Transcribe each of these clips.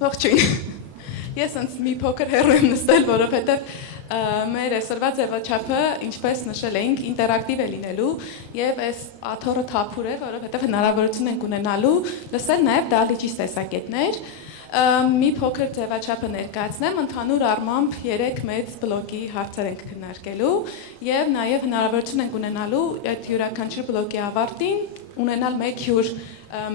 Ողջույն։ Ես ինձ մի փոքր հեռու եմ նստել, որովհետև մեր այսօրվա ձևաչափը, ինչպես նշել էինք, ինտերակտիվ է լինելու եւ այս աթոռը թափուր է, որովհետև հնարավորություն ենք ունենալու լսել նաեւ դահլիճի տեսակետներ։ Մի փոքր ձևաչափը ներկայացնեմ, ընդհանուր առմամբ 3 մեծ բլոկի հարցեր ենք քննարկելու եւ նաեւ հնարավորություն ենք ունենալու այդ յուրաքանչյուր բլոկի ավարտին ունենալ մեկ հյուր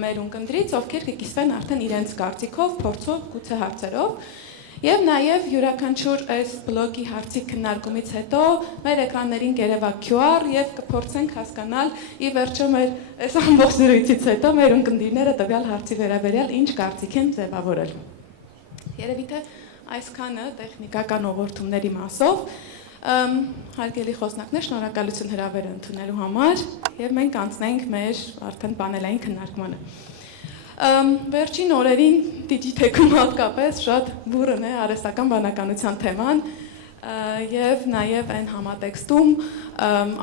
մեր ունկնդրից, ովքեր կկիսվեն արդեն իրենց կարծիքով, փորձով, գուցե հարցերով։ Եվ նաև յուրաքանչյուր այս բլոկի հարցի քննարկումից հետո մեր էկրաններին կերևա QR եւ կփորձենք հասկանալ ի վերջո մեր այս ամբողջ զրույցից հետո մեր ունկնդիրները տվյալ հարցի վերաբերյալ ինչ կարծիք են ձևավորել։ Երևի թե այսքանը տեխնիկական ուղղորդումների մասով հարգելի խոսնակներ, շնորհակալություն հրավերը ընդունելու համար եւ մենք անցնենք մեր արդեն պանելային քննարկմանը։ Վերջին օրերին Digitech-ում հատկապես շատ բուրըն է արհեստական բանականության թեման եւ նաեւ այն համատեքստում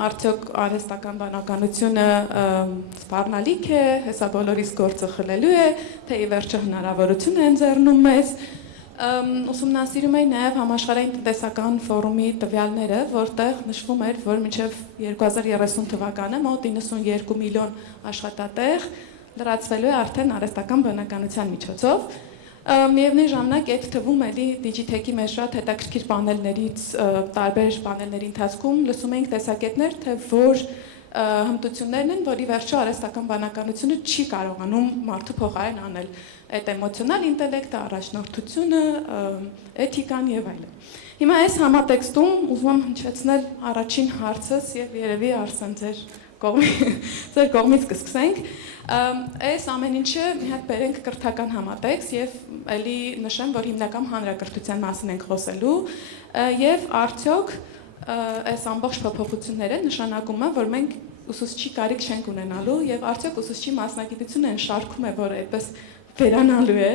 արդյոք արհեստական բանականությունը սպառնալիք է, հեսա բոլորիս գործը խլելու է, թե ի վերջո հնարավորություն է ընձեռնում մեզ։ Ուսումնասիրում էի նաև համաշխարհային տնտեսական ֆորումի տվյալները, որտեղ նշվում էր, որ մինչև 2030 թվականը մոտ 92 միլիոն աշխատատեղ լրացվելու է արդեն արհեստական բանականության միջոցով։ Միևնույն ժամանակ այդ թվում էլի Digitech-ի մեր շատ հետաքրքիր պանելներից, տարբեր պանելների ընթացքում լսում էինք տեսակետներ, թե որ հմտություններն են, որի վերջո արհեստական բանականությունը չի կարողանում մարդու փոխարեն անել այդ էմոցիոնալ ինտելեկտը, առաջնորդությունը, էթիկան եւ այլն։ Հիմա այս համատեքստում ուզում եմ հնչեցնել առաջին հարցս եւ երևի Արսեն ձեր կողմից կսկսենք։ Այս ամեն ինչը մի հատ բերենք կրթական համատեքստ եւ ելի նշեմ, որ հիմնական հանրակրթության մասին ենք խոսելու եւ արդյոք այս ամբողջ փոփոխությունները նշանակում է, որ մենք ուսուցչի կարիք չենք ունենալու եւ արդյոք ուսուցչի մասնագիտությունը շարքում է, որ այդպես վերանալու է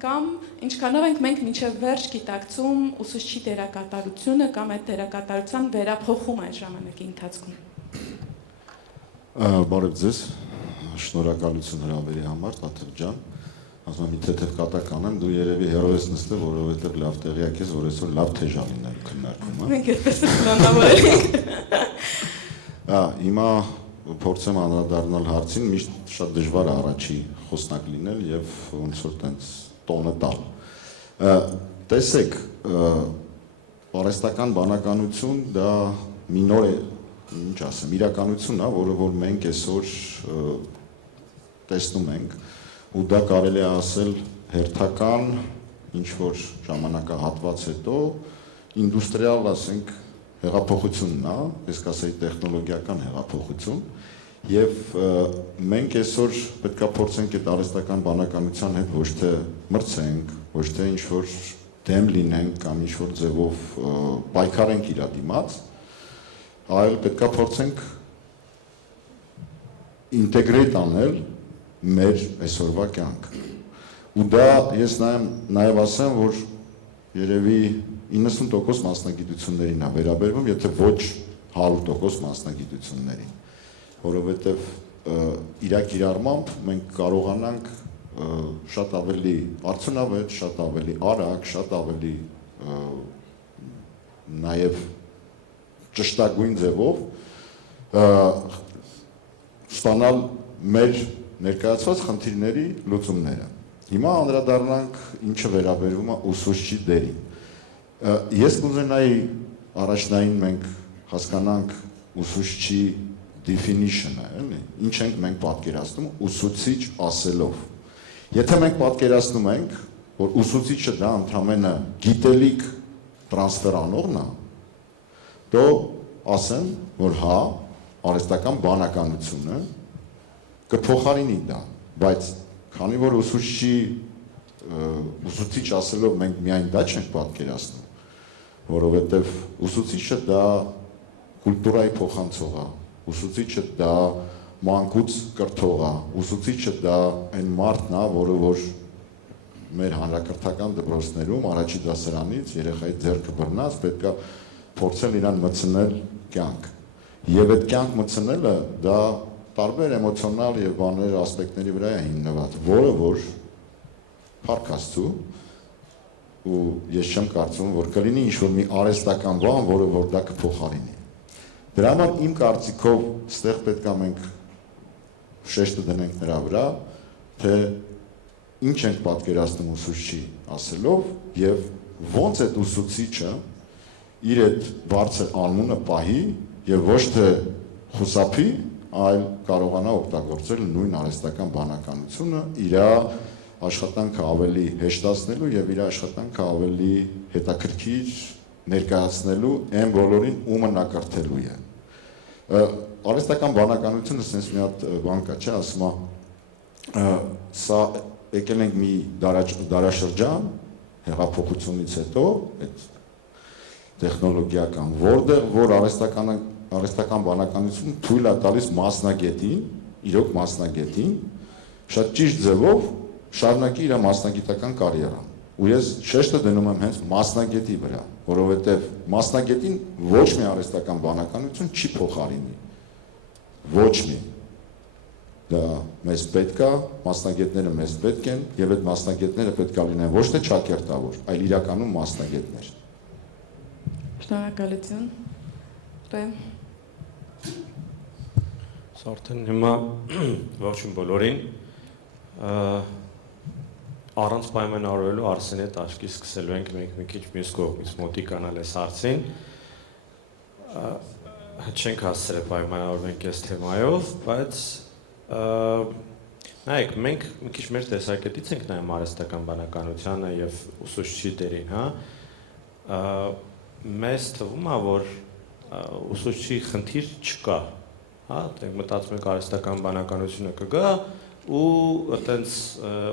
կամ ինչքանով ենք մենք մինչև վերջ գիտակցում ուսուցչի դերակատարությունը կամ այդ դերակատարության վերափոխումը այդ ժամանակի ընթացքում։ Բարև ձեզ, շնորհակալություն հրավերի համար, Տաթև ջան, ասում եմ թեթև կատակ անեմ, դու երևի հեռու ես նստել, որովհետև լավ տեղյակ ես, որ այսօր լավ թեժ ա լինելու քննարկումը։ Մենք այդպես պլանավորել ենք։ Հիմա փորձեմ անդրադառնալ հարցին, միշտ շատ դժվար է առաջի խոսնակ լինել եւ ոնց որ տենց տոնը տալ։ Տեսեք, արհեստական բանականություն դա մի նոր է, ինչ ասեմ, իրականություն է, որը որ մենք այսօր տեսնում ենք, ու դա կարելի է ասել հերթական ինչ որ ժամանակահատված հետո ինդուստրիալ, ասենք, հեղափոխությունն է, ես կասեի տեխնոլոգիական հեղափոխություն, եւ մենք այսօր պետք է փորձենք այդ արհեստական բանականության հետ ոչ թե մրցենք, ոչ թե ինչ որ դեմ լինենք կամ ինչ որ ձևով պայքարենք իր դիմաց, այլ պետք է փորձենք ինտեգրեյտ անել մեր այսօրվա կյանքը։ Ու դա ես նաեւ ասեմ, որ երևի 90% մասնագիտություններին է վերաբերվում, եթե ոչ 100% մասնագիտություններին, որովհետև իրակիրառմամբ մենք կարողանանք շատ ավելի արդյունավետ, շատ ավելի արագ, շատ ավելի նաև ճշտագույն ձևով ստանալ մեր ներկայացված խնդիրների լուծումները։ Հիմա անդրադառնանք ինչը վերաբերում է ուսուցչի դերին։ Ես կուզենայի առաջնային մենք հասկանանք ուսուցչի definition-ը, էլի, ինչ ենք մենք պատկերացնում ուսուցիչ ասելով։ Եթե մենք պատկերացնում ենք, որ ուսուցիչը դա ընդհանրապես գիտելիք տրանսֆեր անողն է, դո ասեմ, որ հա, արհեստական բանականությունը կփոխարինի դա, բայց քանի որ ուսուցիչ ասելով մենք միայն դա չենք պատկերացնում, որովհետև ուսուցիչը դա կուլտուրայի փոխանցող է, ուսուցիչը դա մանկուց կրթող է, ուսուցիչը դա այն մարդն է, որը որ մեր հանրակրթական դպրոցներում առաջի դասարանից երեխայի ձեռքը բռնած պետք է փորձել իրան մտցնել կյանք։ Եվ այդ կյանք մտցնելը դա տարբեր էմոցիոնալ եւ բաներ ասպեկտների վրա է հիմնված, որը որ Փառք Աստծո, ու ես չեմ կարծում, որ կլինի ինչ-որ մի արհեստական բան, որը որ դա կփոխարինի։ Դրա համար իմ կարծիքով ստեղ պետք է մենք շեշտը դնենք նրա վրա, թե ինչ ենք պատկերացնում ուսուցչի ասելով եւ ոնց այդ ուսուցիչը իր այդ բարձր անունը պահի եւ ոչ թե խուսափի, այլ կարողանա օգտագործել նույն արհեստական բանականությունը իր աշխատանքը ավելի հեշտացնելու եւ իր աշխատանքը ավելի հետաքրքիր ներկայացնելու այն բոլորին, ումը նա կրթելու է։ Արհեստական բանականությունը sense մի հատ բան կա, չէ, ասում է սա եկել ենք մի դարաշրջան հեղափոխությունից հետո, այդ տեխնոլոգիական, որտեղ որ արհեստական բանականությունը թույլ է տալիս մասնագետին, իրոք մասնագետին, շատ ճիշտ ձևով շարունակի իր մասնագիտական կարիերան։ Ու ես շեշտը դնում եմ հենց մասնագետի վրա, որովհետև մասնագետին ոչ մի արհեստական բանականություն չի փոխարինի։ Ոչ մի։ Դա մեզ պետք է, մասնագետները մեզ պետք են, եւ այդ մասնագետները պետք է լինեն ոչ թե ճակերտավոր, այլ իրականում մասնագետներ։ Շնորհակալություն։ Ռեմ։ Արդեն հիմա ողջույն բոլորին, առանց պայմանավորվելու Արսենի հետ աչքի սկսելու ենք մենք մի քիչ մյուս կողմից մոտիկանալ այս հարցին, չենք հասցրել պայմանավորվենք այս թեմայով, բայց նայեք, մենք մի քիչ մեր տեսակետից ենք նայում արհեստական բանականությանը եւ ուսուցչի դերին, հա, մեզ թվում է, որ ուսուցչի խնդիր չկա, հա, դենք մտածում ենք արհեստական բանականությունը կգա ու այտենց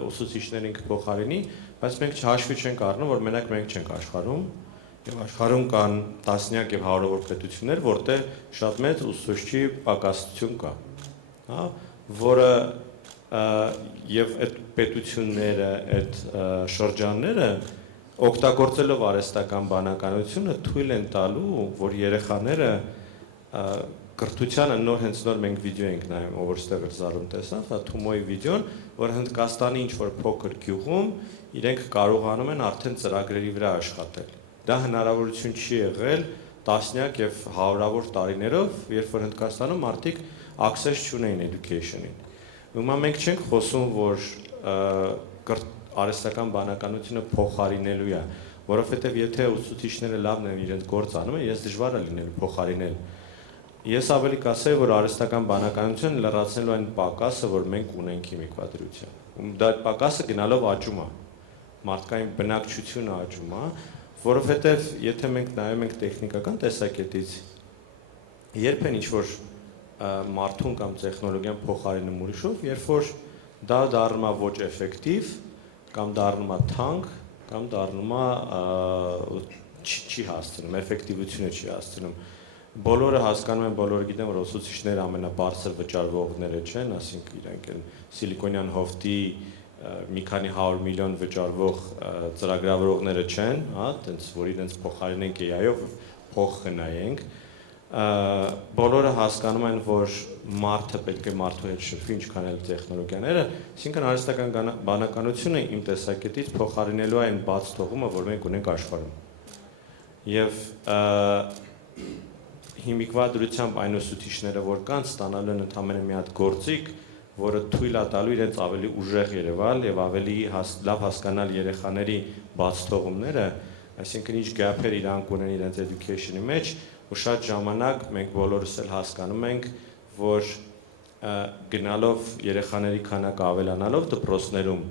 ուսուցիչներին կփոխարինի, բայց մենք հաշվի չենք առնում, որ մենակ մենք չենք աշխարհում, եւ աշխարհում կան տասնյակ եւ հարյուրավոր պետություններ, որտեղ շատ մեծ ուսուցչի պակասություն կա, հա, որը եւ այդ պետությունները, այդ շրջանները օգտագործելով արհեստական բանականությունը թույլ են տալու, որ երեխաները կրթությանը նոր հենց նոր մենք վիդեո ենք նայում, ով որ ստեղ զարում տեսավ, հա Թումոյի վիդեոն, որ Հնդկաստանի ինչ-որ փոքր գյուղում իրենք կարողանում են արդեն ծրագրերի վրա աշխատել։ Դա հնարավորություն չի եղել տասնյակ եւ հարյուրավոր տարիներով, երբ որ Հնդկաստանում մարդիկ access չունեին education-ին։ Հիմա մենք չենք խոսում, որ արհեստական բանականությունը փոխարինելու է, որովհետեւ եթե ուսուցիչները լավն են իրենց գործ անում, ես դժվար է լինել փոխարինել։ Ես ավելի կասեի, որ արհեստական բանականությունը լրացնելու այն պակասը, որ մենք ունենք հիմիկվա դրությամբ։ Դա պակասը գնալով աճում է, մարդկային բնակչությունը աճում է, որովհետև եթե մենք նայում ենք տեխնիկական տեսակետից, երբ են ինչ-որ մարդուն կամ տեխնոլոգիան փոխարինում ուրիշով, երբ որ դա դառնում է ոչ էֆեկտիվ, կամ դառնում է թանկ, կամ դառնում է չի հասցնում, էֆեկտիվությունը չի հասցնում։ Բոլորը հասկանում են, բոլորը գիտեն, որ ուսուցիչները ամենաբարձր վճարվողները չեն, ասինքն իրենք են Սիլիկոնյան հովտի մի քանի 100 միլիոն վճարվող ծրագրավորողները չեն, հա, տենց որ իրենց փոխարինենք AI-ով փող խնայենք։ Բոլորը հասկանում են, որ մարդը պետք է մարդու հետ շփվի, ինչքան էլ տեխնոլոգիաները, այսինքն արհեստական բանականությունը իմ տեսակետից փոխարինելու է այն բաց թողումը, որ մենք ունենք աշխարհում։ Եվ հիմիկվա դրությամբ այն ուսուցիչները, որ կան, ստանալու են ընդամենը մի հատ գործիք, որը թույլ է տալու իրենց ավելի ուժեղ երևալ եւ ավելի լավ հասկանալ երեխաների բաց թողումները, այսինքն ինչ գապեր իրանք ունեն իրենց education-ի մեջ, ու շատ ժամանակ մենք բոլորս էլ հասկանում ենք, որ գնալով երեխաների քանակը ավելանալով դպրոցներում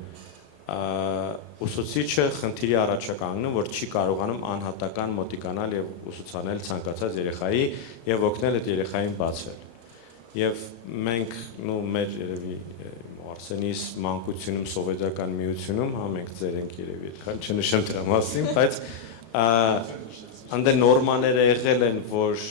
ուսուցիչը խնդիրի առաջ է կանգնում, որ չի կարողանում անհատական մոտիկանալ եւ ուսուցանել ցանկացած երեխայի եւ օգնել այդ երեխային բացվել։ Եվ մենք մեր երևի Արսենիս մանկությունում սովետական միությունում, հա մենք ձեր ենք երևի այդքան չնշեմ դրա մասին, բայց անդե նորմաները եղել են, որ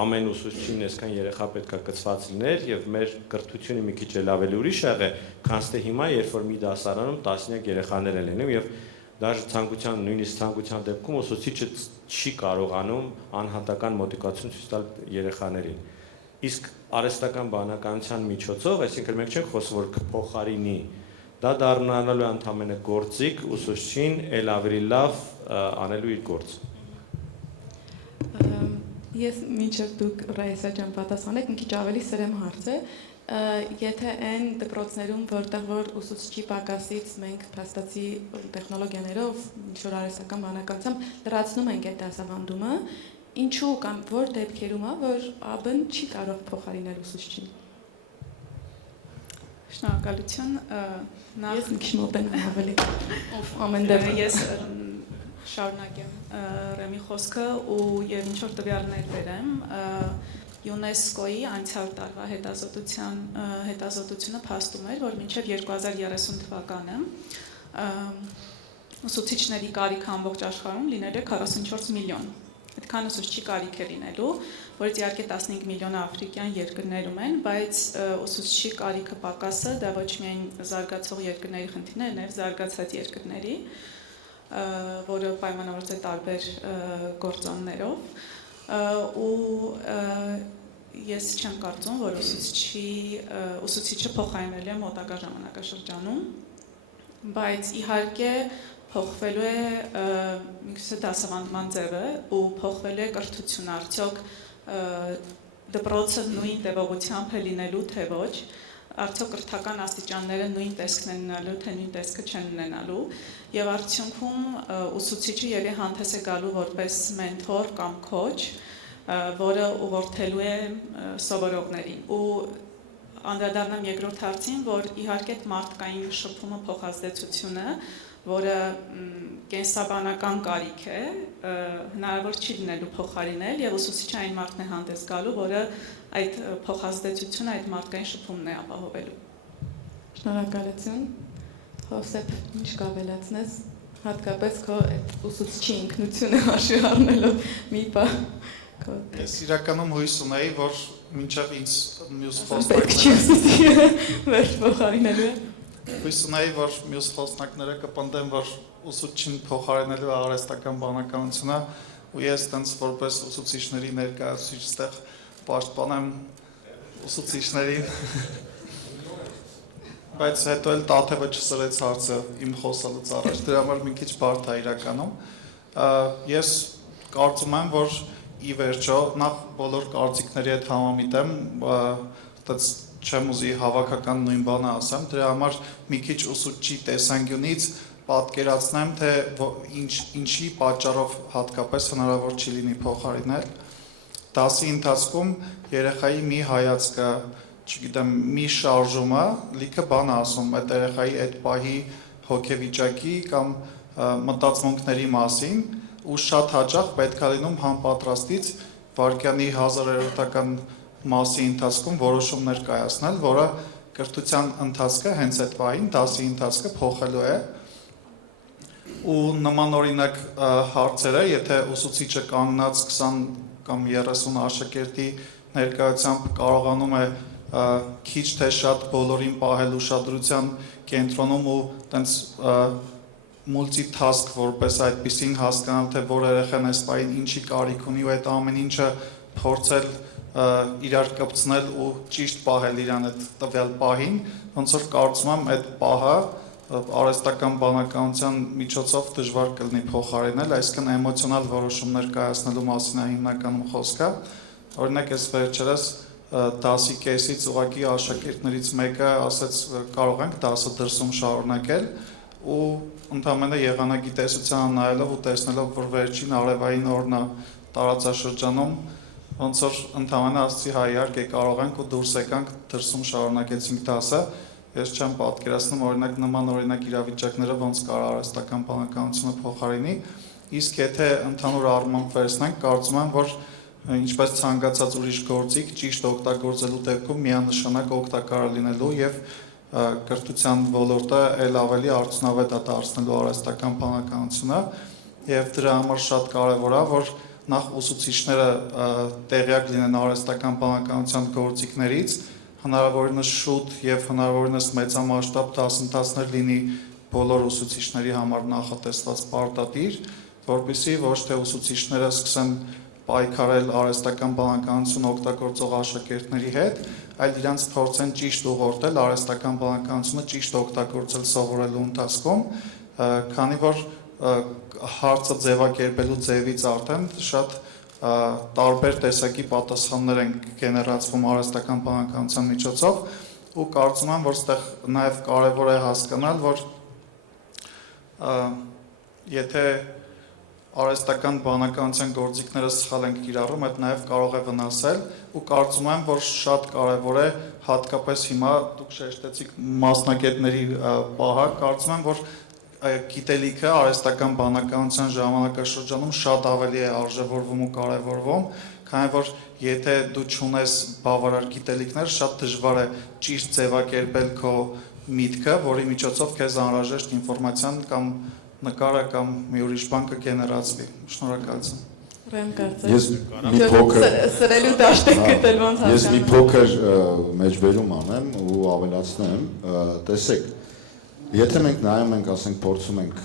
ամեն ուսուցչին այսքան երեխա պետքա կցված լիներ եւ մեր կրթությունը մի քիչ էլ ավելի ուրիշ ա եղել, քան թե հիմա, երբ որ մի դասարանում տասնյակ երեխաներ են լինում եւ դաժե ցանկության նույնիսկ ցանկության դեպքում ուսուցիչը չի կարողանում անհատական մոտիվացիա ցույց տալ երեխաներին։ Իսկ արհեստական բանականության միջոցով, այսինքն մենք չենք խոսում, որ կփոխարինի դա դառնալու է ընդամենը գործիք ուսուցչին էլ ավելի լավ անելու իր գործը։ Ես մինչև դուք Ռայեսա ջան պատասխանեք, մի քիչ ավելի սրեմ հարց է, եթե այն դպրոցներում, որտեղ որ ուսուցչի պակասից մենք փաստացի տեխնոլոգիաներով, ինչ-որ արհեստական բանականությամբ լրացնում ենք այդ դասավանդումը, ինչու կամ որ դեպքերում է, որ ԱԲ-ն չի կարող փոխարինել ուսուցչին։ Շնորհակալություն։ Ես մի քիչ մոտենամ ավելի։ Ամեն դեպքում ես շարունակեմ Ռեմի խոսքը ու եւ ինչ որ տվյալներ բերեմ, ՅՈՒՆԵՍԿՕ-ի անցյալ տարվա հետազոտությունը փաստում էր, որ մինչև 2030 թվականը ուսուցիչների կարիքը ամբողջ աշխարհում լինել է 44 միլիոն։ Այդքան ուսուցչի կարիք է լինելու, որից իհարկե 15 միլիոնը աֆրիկյան երկրներում են, բայց ուսուցչի կարիքը պակասը դա ոչ միայն զարգացող երկրների խնդիրն է, այլ զարգացած երկրների, որը պայմանավորված է տարբեր գործոններով ու ես չեմ կարծում, որ ուսուցիչը փոխարինել է մոտակա ժամանակաշրջանում, բայց իհարկե փոխվելու է միգուցե դասավանդման ձևը ու փոխվելու է կրթությունը, արդյոք դպրոցը նույն տևողությամբ է լինելու թե ոչ, արդյոք կրթական աստիճանները նույն տեսքն են ունենալու, թե նույն տեսքը չեն ունենալու, եւ արդյունքում ուսուցիչը ելի հանդես է գալու որպես մենթոր կամ քոչ, որը ուղղորդելու է սովորողներին ու անդրադառնամ երկրորդ հարցին, որ իհարկե այդ մարդկային շփումը փոխազդեցությունը, որը կենսաբանական կարիք է, հնարավոր չի լինելու փոխարինել եւ ուսուցիչը այն մարդն է հանդես գալու, որը այդ փոխազդեցությունը, այդ մարդկային շփումն է ապահովելու։ Շնորհակալություն։ Հովսեփ, ինչ կավելացնես, հատկապես քո այդ ուսուցչի ինքնությունը հաշվի առնելով մի բան։ Ես իրականում հույս ունեի, որ մինչև ինձ մյուս փոխարինելու հույս ունեի, որ մյուս խոսնակները կպնդեն, որ ուսուցչին փոխարինելու արհեստական բանականությունը ու ես տենց որպես ուսուցիչների ներկայացուցիչ ստեղ պաշտպանեմ ուսուցիչներին, բայց հետո էլ Տաթևը չսրեց հարցը իմ խոսալուց առաջ, դրա համար մի քիչ բարդ է իրականում։ Ես կարծում եմ, որ ի վերջո նախ բոլոր կարծիքների հետ համամիտ եմ, չեմ ուզի հավաքական նույն բանը ասեմ, դրա համար մի քիչ ուսուցչի տեսանկյունից պատկերացնեմ, թե ինչի պատճառով հատկապես հնարավոր չի լինի փոխարինել։ Դասի ընթացքում երեխայի մի հայացքը, չգիտեմ, մի շարժումը լիքը բան ասում այդ երեխայի այդ պահի հոգեվիճակի կամ մտածմունքների մասին ու շատ հաճախ պետք է լինում համապատրաստից վայրկյանի 1000-ական մասի ընթացքում որոշումներ կայացնել, որը կրթության ընթացքը հենց այդ պահին դասի ընթացքը փոխելու է ու նմանօրինակ հարցերը, եթե ուսուցիչը կանգնած 20 կամ 30 աշակերտի ներկայությամբ կարողանում է քիչ թե շատ բոլորին պահել ուշադրության կենտրոնում ու տենց multitask որպես այդպեսին հասկանալ, թե որ երեխան այս պահին ինչի կարիք ունի ու այդ ամեն ինչը փորձել իրար կպցնել ու ճիշտ պահել իրան այդ տվյալ պահին, ոնց որ կարծում եմ այդ պահը արհեստական բանականության միջոցով դժվար կլինի փոխարինել, այսինքն էմոցիոնալ որոշումներ կայացնելու մասին է հիմնականում խոսքը։ Օրինակ ես վերջերս դասի կեսից ուղղակի աշակերտներից մեկը ասաց կարող ենք դասը դրսում շարունակել ու ընդհանրապես եղանակի տեսությանը նայելով ու տեսնելով որ վերջին արևային օրն է տարածաշրջանում ոնց որ ընդհանրապես ասացի հայ իհարկե կարող ենք ու դուրս եկանք դրսում շարունակեցինք դասը ես չեմ պատկերացնում օրինակ նման օրինակ իրավիճակները ոնց կարող արհեստական բանականությունը փոխարինի իսկ եթե ընդհանուր առմամբ վերցնենք կարծում եմ որ ինչպես ցանկացած ուրիշ գործիք ճիշտ օգտագործելու դեպքում միանշանակ օգտակար լինելու եւ կրթության ոլորտը ել ավելի արդյունավետ է դարձնելու արհեստական բանականությունը եւ դրա համար շատ կարեւոր է որ նախ ուսուցիչները տեղյակ լինեն արհեստական բանականության գործիքներից հնարավորինս շուտ եւ հնարավորինս մեծամասշտաբ դասընթացներ լինի բոլոր ուսուցիչների համար նախատեսված պարտադիր որովհետեւ ոչ թե ուսուցիչները սկսեն պայքարել արհեստական բանականություն օգտագործող աշակերտների հետ, այլ իրանց փորձեն ճիշտ ուղղորդել արհեստական բանականությունը ճիշտ օգտագործել սովորելու ընթացքում, քանի որ հարցը ձևակերպելու ձևից արդեն շատ տարբեր տեսակի պատասխաններ են գեներացվում արհեստական բանականության միջոցով ու կարծում եմ, որ այստեղ նաև կարևոր է հասկանալ, որ եթե արհեստական բանականության գործիքները սխալ ենք կիրառում, այդ նաև կարող է վնասել ու կարծում եմ, որ շատ կարևոր է հատկապես հիմա դուք շեշտեցիք մասնագետների պահը, կարծում եմ, որ գիտելիքը արհեստական բանականության ժամանակաշրջանում շատ ավելի է արժևորվում ու կարևորվում, քանի որ եթե դու չունես բավարար գիտելիքներ, շատ դժվար է ճիշտ ձևակերպել քո միտքը, որի միջոցով քեզ անհրաժեշտ ինֆորմացիան կամ նկարը կամ մի ուրիշ բան կգեներացվի։ Շնորհակալություն։ Ուրեմն կարծեմ։ Ես մի փոքր սրելու դաշտ եք գտել ոնց հասկանում։ Ես մի փոքր մեջբերում անեմ ու ավելացնեմ, տեսեք, եթե մենք նայում ենք, ասենք փորձում ենք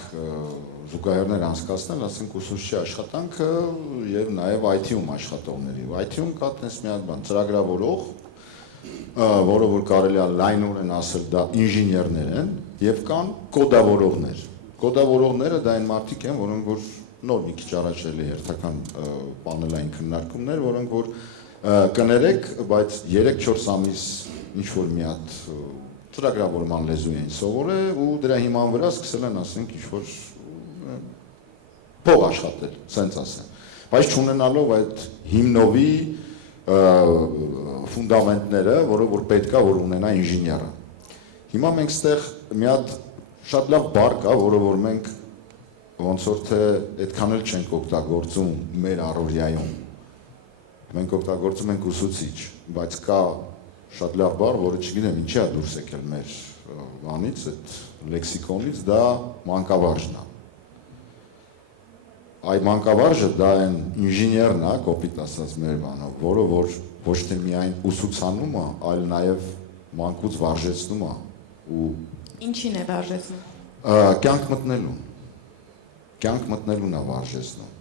զուգահեռներ անցկացնել, ասենք ուսուցչի աշխատանքը եւ նաեւ IT-ում աշխատողների։ IT-ում կա տես մի հատ բան, ծրագրավորող, որը որ կարելի է լայնորեն ասել դա ինժեներներ են եւ կան կոդավորողներ։ Կոդավորողները դա այն մարդիկ են, որոնք որ նոր մի քիչ առաջ էլի հերթական պանելային քննարկումներ, որոնք որ կներեք, բայց 3-4 ամիս ինչ որ մի հատ ծրագրավորման լեզու են սովորել ու դրա հիման վրա սկսել են ասենք ինչ որ փող աշխատել, սենց ասեմ։ Բայց չունենալով այդ հիմնովի ֆունդամենտները, որը որ պետքա որ ունենա ինժեները։ Հիմա մենք ստեղ մի հատ շատ լավ բառ կա, որը որ մենք ոնց որ թե այդքան էլ չենք օգտագործում մեր առօրյայում։ Մենք օգտագործում ենք ուսուցիչ, բայց կա շատ լավ բառ, որը չգիտեմ ինչի է դուրս եկել մեր բանից, այդ լեքսիկոնից, դա մանկավարժն է։ Այդ մանկավարժը դա այն ինժեներն է, կոպիտ ասած մեր բանով, որը որ ոչ թե միայն ուսուցանում է, այլ նաև մանկուց վարժեցնում է ու Ինչին է վարժեցնում։ Կյանք մտնելուն է վարժեցնում։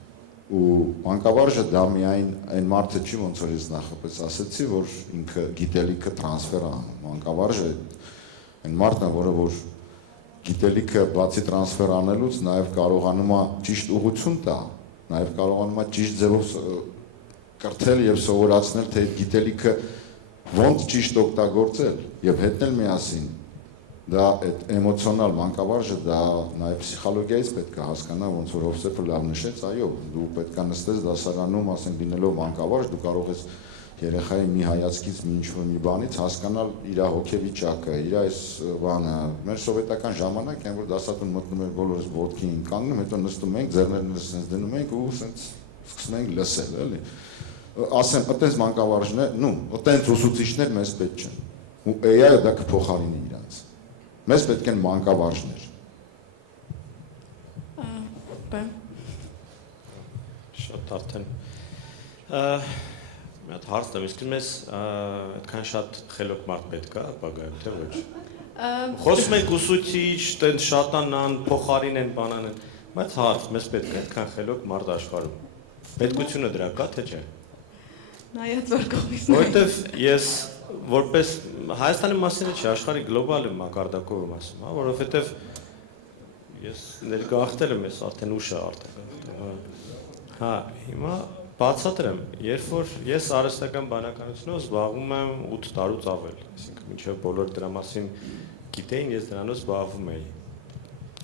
Ու մանկավարժը դա միայն այն մարդը չի, ոնց որ ես նախապես ասացի, որ ինքը գիտելիքը տրանսֆեր է անում։ Մանկավարժը այն մարդն է, որը որ գիտելիքը բացի տրանսֆեր անելուց նաև կարողանում է ճիշտ ուղղություն տա, նաև կարողանում է ճիշտ ձևով կրթել եւ սովորացնել, թե այդ գիտելիքը ոնց ճիշտ օգտագործել եւ հետնել միասին։ Դա այդ էմոցիոնալ մանկավարժը դա նաև պսիխոլոգիայից պետք է հասկանա, ոնց որ Հովսեփը լավ նշեց, այո, դու պետք է նստես դասարանում, ասենք լինելով մանկավարժ, դու կարող ես երեխայի մի հայացքից մի ինչ-որ մի բանից հասկանալ իր հոգեվիճակը, իր այս բանը։ Մեր սովետական ժամանակ այն որ դասատուն մտնում էր բոլորս ոտքի էին կանգնում, հետո նստում ենք, ձեռներն սենց դնում ենք ու սենց սկսում ենք լսել, էլի։ Ասեմ, այտենց մանկավարժներ, այտենց ուսուցիչներ մեզ պետք չեն։ Ու AI-ը դա կփոխարինի իրանց։ Մեզ պետք են մանկավարժներ։ Շատ արդեն մի հատ հարց եմ, իսկ մեզ այդքան շատ խելոք մարդ պետք է ապագայում, թե ոչ։ Խոսում ենք ուսուցիչ, տենց շատանան, փոխարինեն, բանանեն, բայց հարց, մեզ պետք է այդքան խելոք մարդ աշխարհում։ Պետքությունը դրա կա, թե չէ։ Նայած որ կողմից։ Որովհետև ես որպես Հայաստանի մասին չէ, աշխարհի գլոբալ մակարդակով եմ ասում, հա, որովհետև ես ներգաղթել եմ, ես արդեն ուշ է արտագաղթել։ Հա, հիմա բացատրեմ, երբ որ ես արհեստական բանականությունով զբաղվում եմ 8 տարուց ավել, այսինքն մինչև բոլոր դրա մասին գիտեին, ես դրանով զբաղվում էի։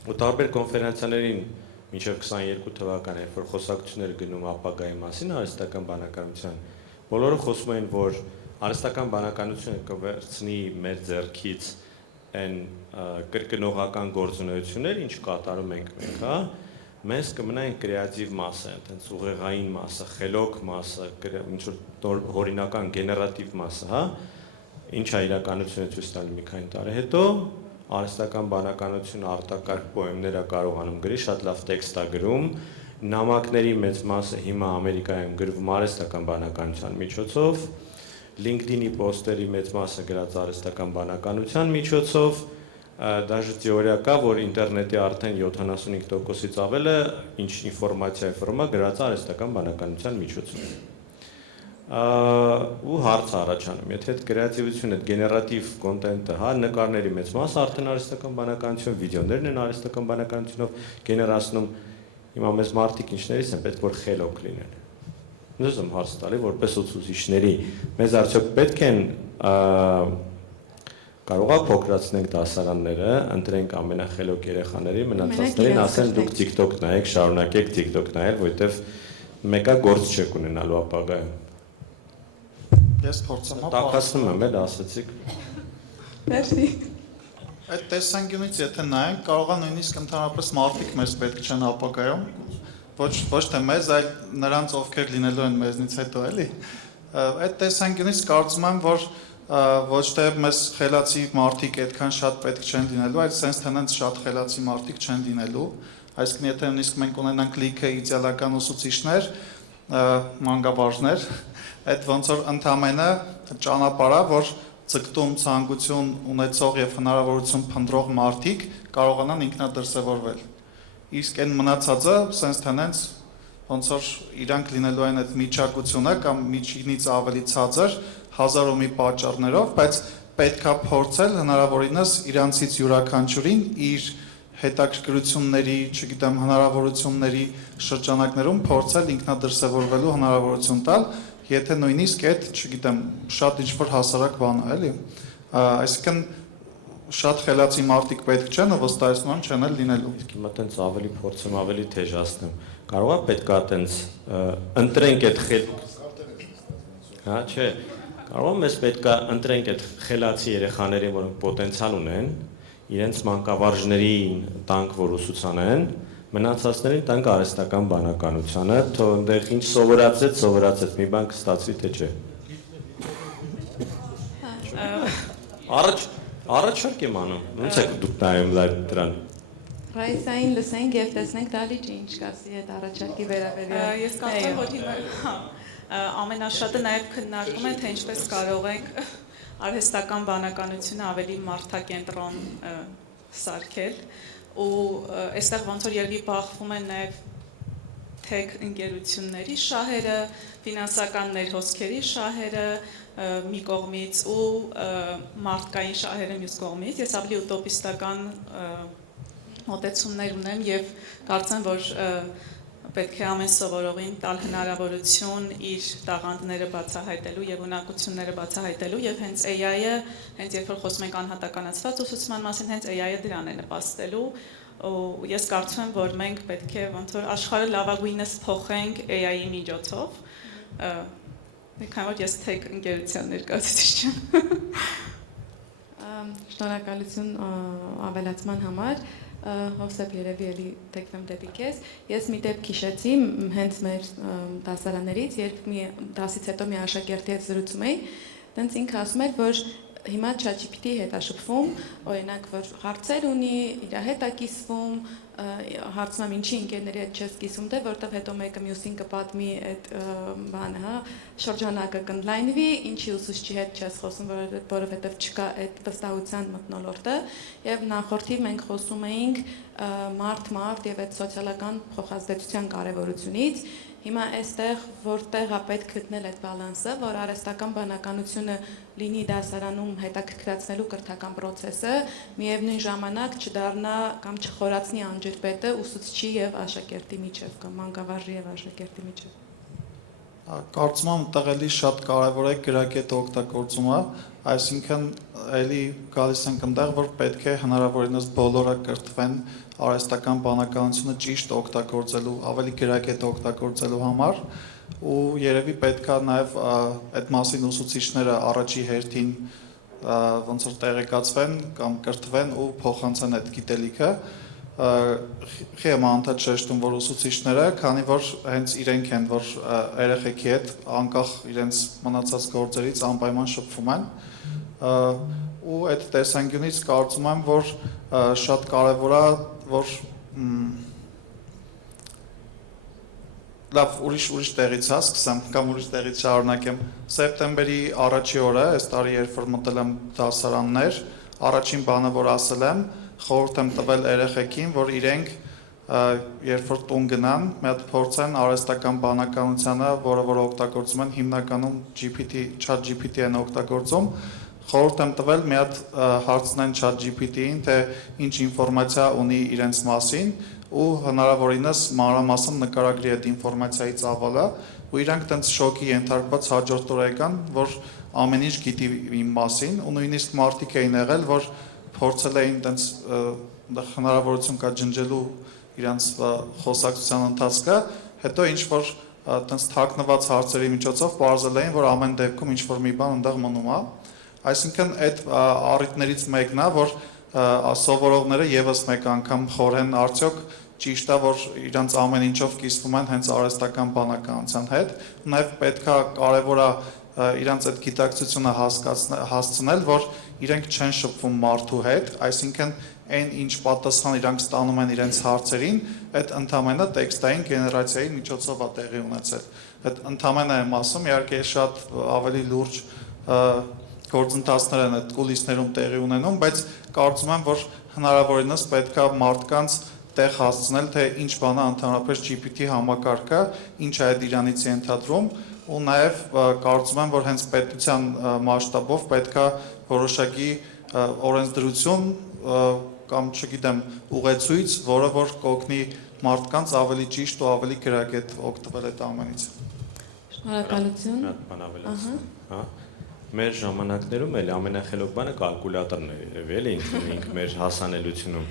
Ու տարբեր կոնֆերանսիաներին մինչև 22 թվականը, երբ որ խոսակցություններ գնում ապագայի մասին արհեստական բանականության, բոլորը խոսում էին, որ արհեստական բանականությունը կվերցնի մեր ձեռքից այն կրկնողական գործունեություններ, ինչ կատարում ենք մենք, հա, մեզ կմնա այն կրեատիվ մասը, այնտենց ուղեղային մասը, խելոք մասը, ինչ որ օրինական գեներատիվ մասը, հա, ինչ է իրականությունը ցույց տալու մի քանի տարի հետո, արհեստական բանականությունը արտակարգ պոեմներ է կարողանում գրի, շատ լավ տեքստ է գրում, նամակների մեծ մասը հիմա Ամերիկայում գրվում արհեստական բանականության միջոցով, LinkedIn-ի պոստերի մեծ մասը գրած արհեստական բանականության միջոցով, դաժե թեորիա կա, որ ինտերնետի արդեն 75%-ից ավելը ինչ ինֆորմացիա գրած արհեստական բանականության միջոցով։ ու հարց առաջանում, եթե այդ կրեատիվությունը, այդ գեներատիվ կոնտենտը, հա, նկարների մեծ մասը արդեն արհեստական բանականություն, վիդեոներն են արհեստական բանականությունով գեներացնում, հիմա մեզ մարդիկ ինչներից են պետք որ խելոք լինեն։ Ես եմ հարց տալի, որպես ուսուցիչների, մեզ արդյոք պետք են կարողա փոքրացնենք դասարանները, ընտրենք ամենախելոք երեխաների, մնացածներին ասեն դուք TikTok նայեք, շարունակեք TikTok նայել, որովհետև մեկը գործ չեք ունենալու ապագայում։ Ես փորձեմ Տակասնում եմ, էլ ասացիք։ Մերսի։ Այդ տեսանկյունից եթե նայենք, կարող է նույնիսկ ընդհանրապես մարդիկ մեզ պետք չեն ապագայում, ոչ թե մեզ, այլ նրանց ովքեր լինելու են մեզնից հետո, էլի։ Այդ տեսանկյունից կարծում եմ, որ ոչ թե մեզ խելացի մարդիկ այդքան շատ պետք չեն լինելու, այլ sense թե նրանց շատ խելացի մարդիկ չեն լինելու, այսինքն եթե նույնիսկ մենք ունենանք լիքը իդեալական ուսուցիչներ, մանկավարժներ, այդ ոնց որ ընդամենը ճանապարհ է, որ ցկտում ցանկություն ունեցող եւ հնարավորություն փնտրող մարդիկ կարողանան ինքնադրսևորվել։ Իսկ այն մնացածը sense տենենց ոնց որ իրանք լինելու են այդ միջակությունը կամ միջինից ավելի ցածր հազար ու մի պատճառներով, բայց պետքա փորձել հնարավորինս իրանցից յուրաքանչյուրին իր հետաքրքրությունների, չգիտեմ, հնարավորությունների շրջանակներում փորձել ինքնադրսևորվելու հնարավորություն տալ, եթե նույնիսկ այդ, չգիտեմ, շատ ինչ-որ հասարակ բան է, էլի։ Այսինքն շատ խելացի մարդիկ պետք չեն, վստահեցնում եմ չեն էլ լինելու։ Իսկ հիմա տենց ավելի փորձեմ, ավելի թեժացնեմ։ Կարող է պետքա տենց ընտրենք այդ հա, չէ։ Կարող է մեզ պետքա ընտրենք այդ խելացի երեխաներին, որոնք պոտենցիալ ունեն, իրենց մանկավարժներին տանք, որ ուսուցանեն, մնացածներին տանք արհեստական բանականությանը, թող այնտեղ ինչ սովորացեց, մի բան կստացվի թե չէ։ Առաջարկ եմ անում, ոնց եք դուք նայում դրան։ Ռայսային լսենք եւ տեսնենք դալիճը ինչ կասի այդ առաջարկի վերաբերյալ։ Ես կարծում եմ, որ հիմա ամենաշատը նաև քննարկում են, թե ինչպես կարող ենք արհեստական բանականությունը ավելի մարդակենտրոն սարքել ու այստեղ ոնց որ երևի բախվում են նաև թեք ընկերությունների շահերը, ֆինանսական ներհոսքերի շահերը մի կողմից ու մարդկային շահերը մյուս կողմից։ Ես ավելի ուտոպիստական մոտեցումներ ունեմ եւ կարծեմ, որ պետք է ամեն սովորողին տալ հնարավորություն իր տաղանդները բացահայտելու եւ ունակությունները բացահայտելու եւ հենց AI-ը, հենց երբ որ խոսում ենք անհատականացված ուսուցման մասին, հենց AI-ը դրան է նպաստելու ու ես կարծում եմ, որ մենք պետք է ոնց որ աշխարհը լավագույնս փոխենք AI-ի միջոցով, քանի որ ես թեք ընկերության ներկայացուցիչ եմ։ Շնորհակալություն ավելացման համար։ Հովսեփ երևի էլի թեքվեմ դեպի քեզ։ Ես մի դեպք հիշեցի հենց մեր դասարաններից, երբ մի դասից հետո մի աշակերտի հետ զրուցում էի, տենց ինքը ասում էր, որ հիմա ChatGPT-ի հետ է շփվում, օրինակ որ հարցեր ունի, իր հետ է կիսվում, հարցնում եմ ինչի ընկերների հետ չես կիսում, դե որտեվ հետո մեկը մյուսին կպատմի այդ բանը, հա, շրջանակը կընդլայնվի, ինչի ուսուցչի հետ չես խոսում, որովհետև չկա այդ վստահության մթնոլորտը, եւ նախորդիվ մենք խոսում էինք մարդ եւ այդ սոցիալական փոխազդեցության կարեւորությունից։ Հիմա այստեղ որտեղ է պետք գտնել այդ բալանսը, որ արհեստական բանականությունը լինի դասարանում հետաքրքրացնելու կրթական process-ը, միևնույն ժամանակ չդառնա կամ չխորացնի անջրպետը ուսուցչի եւ աշակերտի միջեւ կամ մանկավարժի եւ աշակերտի միջեւ։ Կարծում եմ այդտեղ էլի շատ կարևոր է գրագետ օգտագործումը, այսինքն էլի գալիս ենք այնտեղ, որ պետք է հնարավորինս բոլորը կրթվեն արհեստական բանականությունը ճիշտ օգտագործելու, ավելի գրագետ օգտագործելու համար ու երևի պետք է նաև այդ մասին ուսուցիչները առաջի հերթին ոնց որ տեղեկացվեն կամ կրթվեն ու փոխանցեն այդ գիտելիքը։ Խեմ անդադ շեշտում, որ ուսուցիչները, քանի որ հենց իրենք են, որ երեխեքի հետ անկախ իրենց մնացած գործերից անպայման շփվում են ու այդ տեսանկյունից կարծում եմ, որ շատ կարևոր է, որ լավ ուրիշ տեղից հա սկսեմ կամ ուրիշ տեղից շարունակեմ սեպտեմբերի առաջի օրը այս տարի երբ որ մտել եմ դասարաններ առաջին բանը որ ասել եմ խորհուրդ եմ տվել երեխեքին որ իրենք երբ որ տուն գնան, մի հատ փորձեն արհեստական բանականությունը, որ օգտագործում են հիմնականում ChatGPT են օգտագործում, խորհուրդ եմ տվել մի հատ հարցնեն ChatGPT-ին, թե ինչ ինֆորմացիա ունի իրենց մասին ու հնարավորինս մանրամասն նկարագրի այդ ինֆորմացիայի ծավալը ու իրանք տենց շոկի ենթարկված հաջորդ օրը եկան, որ ամեն ինչ գիտի իմ մասին ու նույնիսկ մարդիկ էին եղել, որ փորձել էին տենց հնարավորություն կա ջնջելու իրանց խոսակցության ընթացքը, հետո ինչ որ տենց թաքնված հարցերի միջոցով բարձել էին, որ ամեն դեպքում ինչ որ մի բան ընդեղ մնում է։ Այսինքն այդ առիթներից մեկն է, որ սովորողները եւս մեկ անգամ խորհեն արդյոք ճիշտ է, որ իրանց ամեն ինչով կիսվում են հենց արհեստական բանականության հետ, նաեւ պետքա կարեւոր է իրանց այդ գիտակցությունը հասցնել, որ իրենք չեն շփվում մարդու հետ, այսինքն այն ինչ պատասխան իրանք ստանում են իրենց հարցերին, այդ ընդամենը տեքստային գեներացիայի միջոցով է տեղի ունեցել։ Այդ ընդամենը եմ ասում, իհարկե շատ ավելի լուրջ գործընթացներ են այդ կուլիսներում տեղի ունենում, բայց կարծում եմ, որ հնարավորինս պետքա մարդկանց տեղ հասցնել, թե ինչ բան է ընդհանրապես GPT համակարգը, ինչ է այդ իրանից ենթադրում, ու նաև կարծում եմ, որ հենց պետության մասշտաբով պետքա որոշակի օրենսդրություն կամ չգիտեմ ուղեցույց, որը որ կօգնի մարդկանց ավելի ճիշտ ու ավելի գրագետ օգտվել այդ ամենից։ Շնորհակալություն։ Հա։ Մեր ժամանակներում էլ ամենախելոք բանը կալկուլյատորն էր, էլի ինքը մեր հասանելությունում։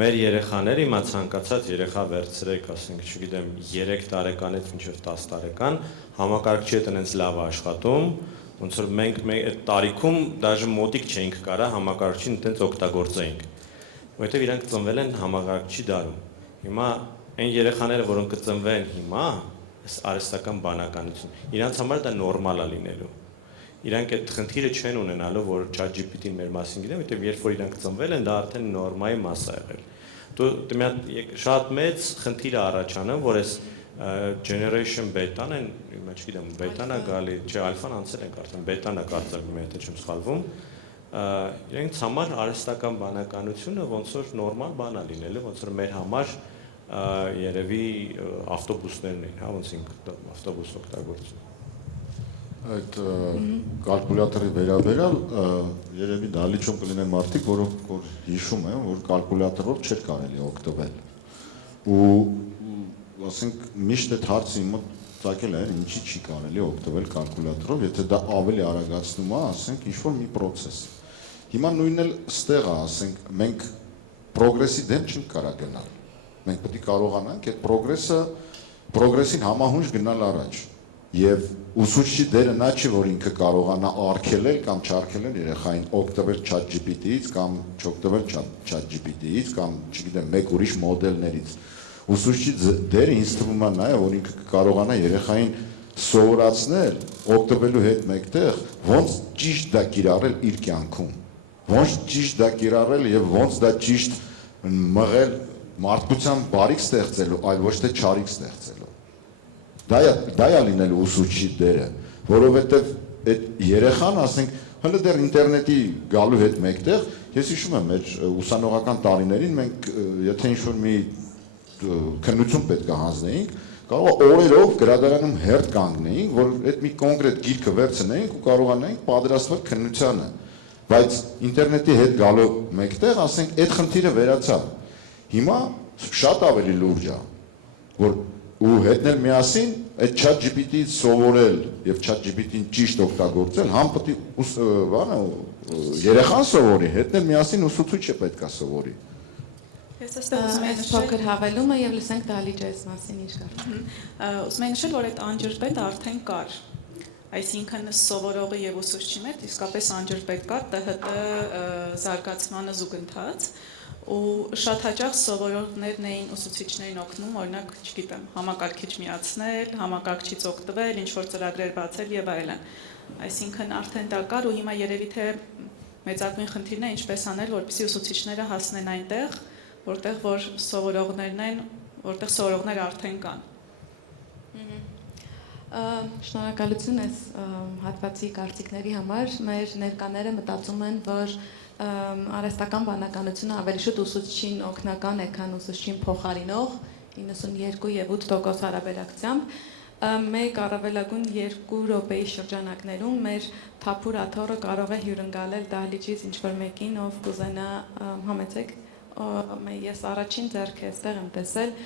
Մեր երեխաները, հիմա ցանկացած երեխա վերցրեք, ասենք, չգիտեմ, 3 տարեկանից մինչև 10 տարեկան, համակարգչի հետ այնց լավ աշխատում, ոնց որ մենք այդ տարիքում դաժե մոտիկ չէինք կարա համակարգչին այդպես օգտագործեինք, որովհետև իրանք ծնվել են համակարգչի դարում։ Հիմա այն երեխաները, որոնք կծնվեն հիմա, այս արհեստական բանականություն, իրանց համար դա նորմալ է լինելու։ Իրանք այդ խնդիրը չեն ունենալու, որ ChatGPT-ն մեր մասին գիտեն, որովհետև երբ որ իրանք ծնվել են, դա արդեն նորմայի մաս է եղել։ Դու շատ մեծ խնդիր է առաջանում, որ այս generation beta-ն են, հիմա չգիտեմ, beta-ն է գալի, չէ, alpha-ն անցել ենք արդեն, beta-ն է կարծեմ, եթե չեմ սխալվում։ Իրենց համար արհեստական բանականությունը ոնց որ նորմալ բան է լինելու, ոնց որ մեր համար երևի ավտոբուսներն են, հա, ոնց ինք ավտոբուս օգտագործում։ Այդ կալկուլյատորի վերաբերյալ երևի դալիճում կլինեն մարդիկ, որոնք որ հիշում են, որ կալկուլյատորով չէր կարելի օգտվել։ Ու ասենք միշտ այդ հարցը իմ մոտ ծագել է, ինչի չի կարելի օգտվել կալկուլյատորով, եթե դա ավելի արագացնում է, ասենք ինչ-որ մի process։ Հիմա նույնն էլ ստեղ է, ասենք, մենք պրոգրեսի դեմ չենք կարա գնալ։ Մենք պետք է կարողանանք այդ պրոգրեսին համահունչ գնալ առաջ։ Եվ ուսուցչի դերը նա չի, որ ինքը կարողանա արգելել կամ չարգելել երեխային օգտվել ChatGPT-ից կամ չօգտվել ChatGPT-ից կամ, չգիտեմ, մեկ ուրիշ մոդելներից։ Ուսուցչի դերը ինձ թվում է նա, որ ինքը կարողանա երեխային սովորացնել օգտվելու հետ մեկտեղ, ոնց ճիշտ դա կիրառել իր կյանքում, ոնց ճիշտ դա կիրառել եւ ոնց դա ճիշտ մղել մարդկության բարիք ստեղծելու, այլ ոչ թե չարիք ստեղծելու։ Դա է լինելու ուսուցչի դերը, որովհետև այդ երեխան, ասենք, հələ դեռ ինտերնետի գալու հետ մեկտեղ, ես հիշում եմ մեր ուսանողական տարիներին մենք եթե ինչ-որ մի քննություն պետք է հանձնեինք, կարող է օրերով գրադարանում հերթ կանգնեինք, որ այդ մի կոնկրետ գիրքը վերցնեինք ու կարողանայինք պատրաստվել քննությանը, բայց ինտերնետի հետ գալու մեկտեղ, ասենք, այդ խնդիրը վերացավ։ Հիմա շատ ավելի լուրջ է, որ ու հետն էլ միասին այդ ChatGPT-ից սովորել եւ ChatGPT-ին ճիշտ օգտագործել, համ պետք է երեխան սովորի, հետն էլ միասին ուսուցիչը պետք է սովորի։ Ես այստեղ ուզում եմ փոքր հավելումը եւ լսենք Դալիճը այս մասին ինչ կար։ Ուզում եմ նշել, որ այդ անջրպետ արդեն կար։ Այսինքն սովորողի եւ ուսուցչի մեջ իսկապես անջրպետ կար, ՏՀՏ զարգացմանը զուգընթաց։ Ու շատ հաճախ սովորողներն էին ուսուցիչներին օգնում, օրինակ, չգիտեմ, համակարգիչ միացնել, համակարգչից օգտվել, ինչ որ ծրագրեր բացել եւ այլն։ Այսինքն արդեն դա կար ու հիմա երևի թե մեծագույն խնդիրն է ինչպես անել, որպեսզի ուսուցիչները հասնեն այնտեղ, որտեղ որ սովորողներն են, որտեղ սովորողները արդեն կան։ Շնորհակալություն այս հատվածի կարծիքների համար։ Մեր ներկաները մտածում են, որ արհեստական բանականությունը ավելի շուտ ուսուցչին օգնական է, քան ուսուցչին փոխարինող 92 եւ 8% հարաբերակցությամբ մեկ առավելագույն 2 րոպեի շրջանակներում մեր թափուր աթոռը կարող է հյուրընկալել դահլիճից ինչ-որ մեկին, ով կուզենա համեցեք, ես առաջին ձեռք էստեղ եմ տեսել,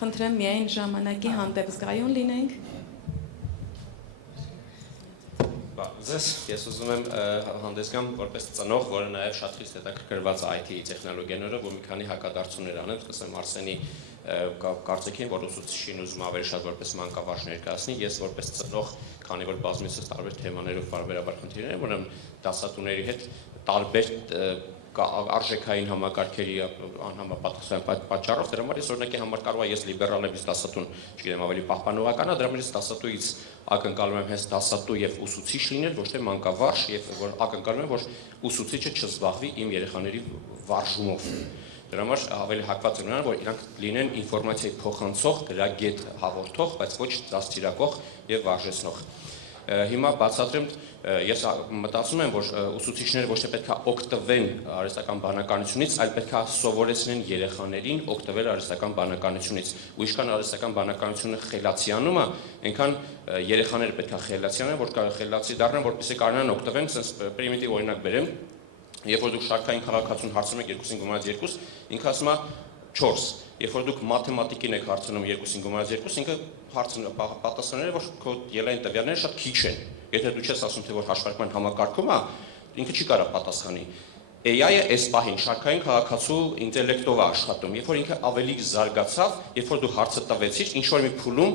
խնդրեմ միայն ժամանակի հանդեպ զգայուն լինենք։ Ես ուզում եմ հանդես գամ որպես ծնող, որը նաև շատ խիստ հետաքրքրված է IT տեխնոլոգիաներով, որ մի քանի հակադարձություններ անեմ, սկսեմ Արսենի կարծիքին, որ ուսուցիչին ուզում ավելի շատ որպես մանկավարժ ներկայացնի, ես որպես ծնող, քանի որ բազմիցս տարբեր թեմաներով բարբերաբար խնդիրներ եմ ունեմ դասատուների հետ տարբեր արժեքային համակարգերի անհամապատասխան պատճառով, դրա համար ես օրինակի համար կարող եմ ես լիբերալ եմ, իսկ դասատուն, չգիտեմ, ավելի պահպանողական է, դրա համար ես դասատուից ակնկալում եմ հենց դասատու եւ ուսուցիչ լինել, ոչ թե մանկավարժ, եւ որ ակնկալում եմ, որ ուսուցիչը չզբաղվի իմ երեխաների վարժումով։ Դրա համար ավելի հակված եմ նրան, որ իրանք լինեն ինֆորմացիայի փոխանցող, գրագետ հաղորդող, բայց ոչ դաստիարակող եւ վարժեցնող։ Հիմա բացատրեմ, ես մտածում եմ, որ ուսուցիչները ոչ թե պետք է օգտվեն արհեստական բանականությունից, այլ պետք է սովորեցնեն երեխաներին օգտվել արհեստական բանականությունից։ Ու ինչքան արհեստական բանականությունը խելացիանում է, այնքան երեխաները պետք է խելացիանան, որ խելացի դառնան, որպեսզի կարողանան օգտվեն, sense պրիմիտիվ օրինակ բերեմ, երբ որ դուք շարքային քաղաքացուն հարցնում եք 2/2, ինքը ասում է 4, երբ որ դուք մաթեմատիկին եք հարցնում 2/2, ինքը պատասխաները, որ քո ելային տվյալները շատ քիչ են։ Եթե դու չես ասում, թե որ հաշվարկման համակարգում է, ինքը չի կարող պատասխանի։ AI-ը այս պահին շարքային քաղաքացու ինտելեկտով է աշխատում, երբ որ ինքը ավելի զարգացավ, երբ որ դու հարցը տվեցիր, ինչ որ մի փուլում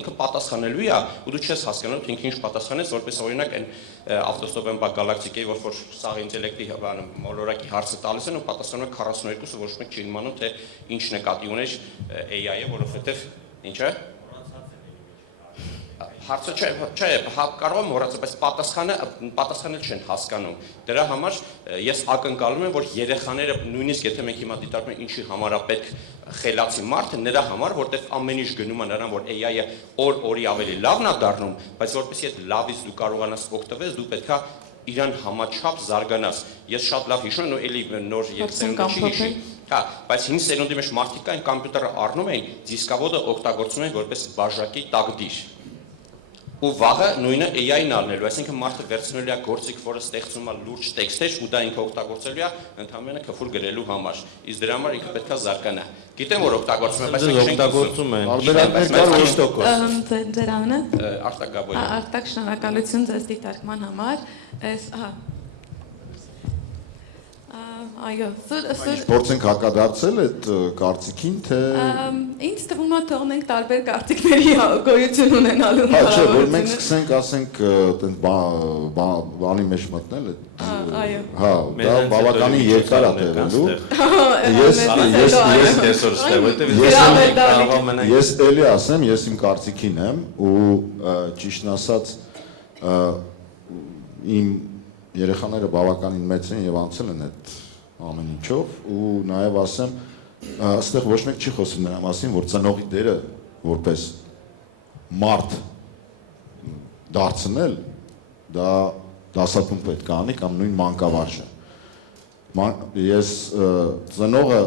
ինքը պատասխանելու է, ու դու չես հասկանում, թե ինքը ինչ պատասխանեց, որպես օրինակ այն ավտոստոպեն գալակտիկայի, որ սաղ ինտելեկտի մոլորակի հարցը տալիս են ու պատասխանում է 42-ը, ոչ մեկ չի իմանում, թե ինչ նկատի ուներ AI-ը, որովհետև ինչ է։ Հարցը չէ, կարող եմ մոռացել, բայց պատասխանել չեն հասկանում։ Դրա համար ես ակնկալում եմ, որ երեխաները, նույնիսկ եթե մենք հիմա դիտարկում ենք ինչի համար է պետք խելացի մարդը, նրա համար, որտեղ ամեն ինչ գնում է նրան, որ AI-ը օր-օրի ավելի լավն է դառնում, բայց որպեսզի այդ լավից դու կարողանաս օգտվել, դու պետք է իրան համաչափ զարգանաս։ Ես շատ լավ հիշում եմ, էլի նոր երեխաները չի հիշի։ Հա, բայց հին սերունդի մեջ մարդիկ այն կոմպյուտերը առնում էին, դիսկավոդը օգտագործում էին որպես բաժակի տակդիր։ Ու վաղը նույնը AI-ն առնելու, այսինքն մարդը վերցնելու է գործիք, որը ստեղծում է լուրջ տեքստեր, ու դա ինքը օգտագործելու է ընդհանրապես քֆուր գրելու համար։ Իսկ դրա համար ինքը պետք է զարգանա։ Գիտեմ, որ օգտագործում են, բայց մենք չենք օգտագործում են։ Ձեր անունը։ Արտակ Գաբոյան։ Արտակ, շնորհակալություն ձեզ դիտարկման համար։ Այո, Փորձենք հակադարձել այդ կարծիքին, թե ինձ թվում է թողնենք տարբեր կարծիքների գոյություն ունենալու։ Հա, չէ, որ մենք սկսենք, ասենք, այդպես բանի մեջ մտնել, այո։ հա, դա բավականին երկար է տևելու։ Ես էլի ասեմ, ես իմ կարծիքին եմ ու ճիշտն ասած իմ երեխաները բավականին մեծ են եւ անցել են այդ ամեն ինչով ու նաեւ ասեմ այստեղ ոչ մեկ չի խոսում նրա մասին որ ծնողի դերը որպես մարդ դարձնել դա դասատուն պետք է անի կամ նույն մանկավարժը ես ծնողը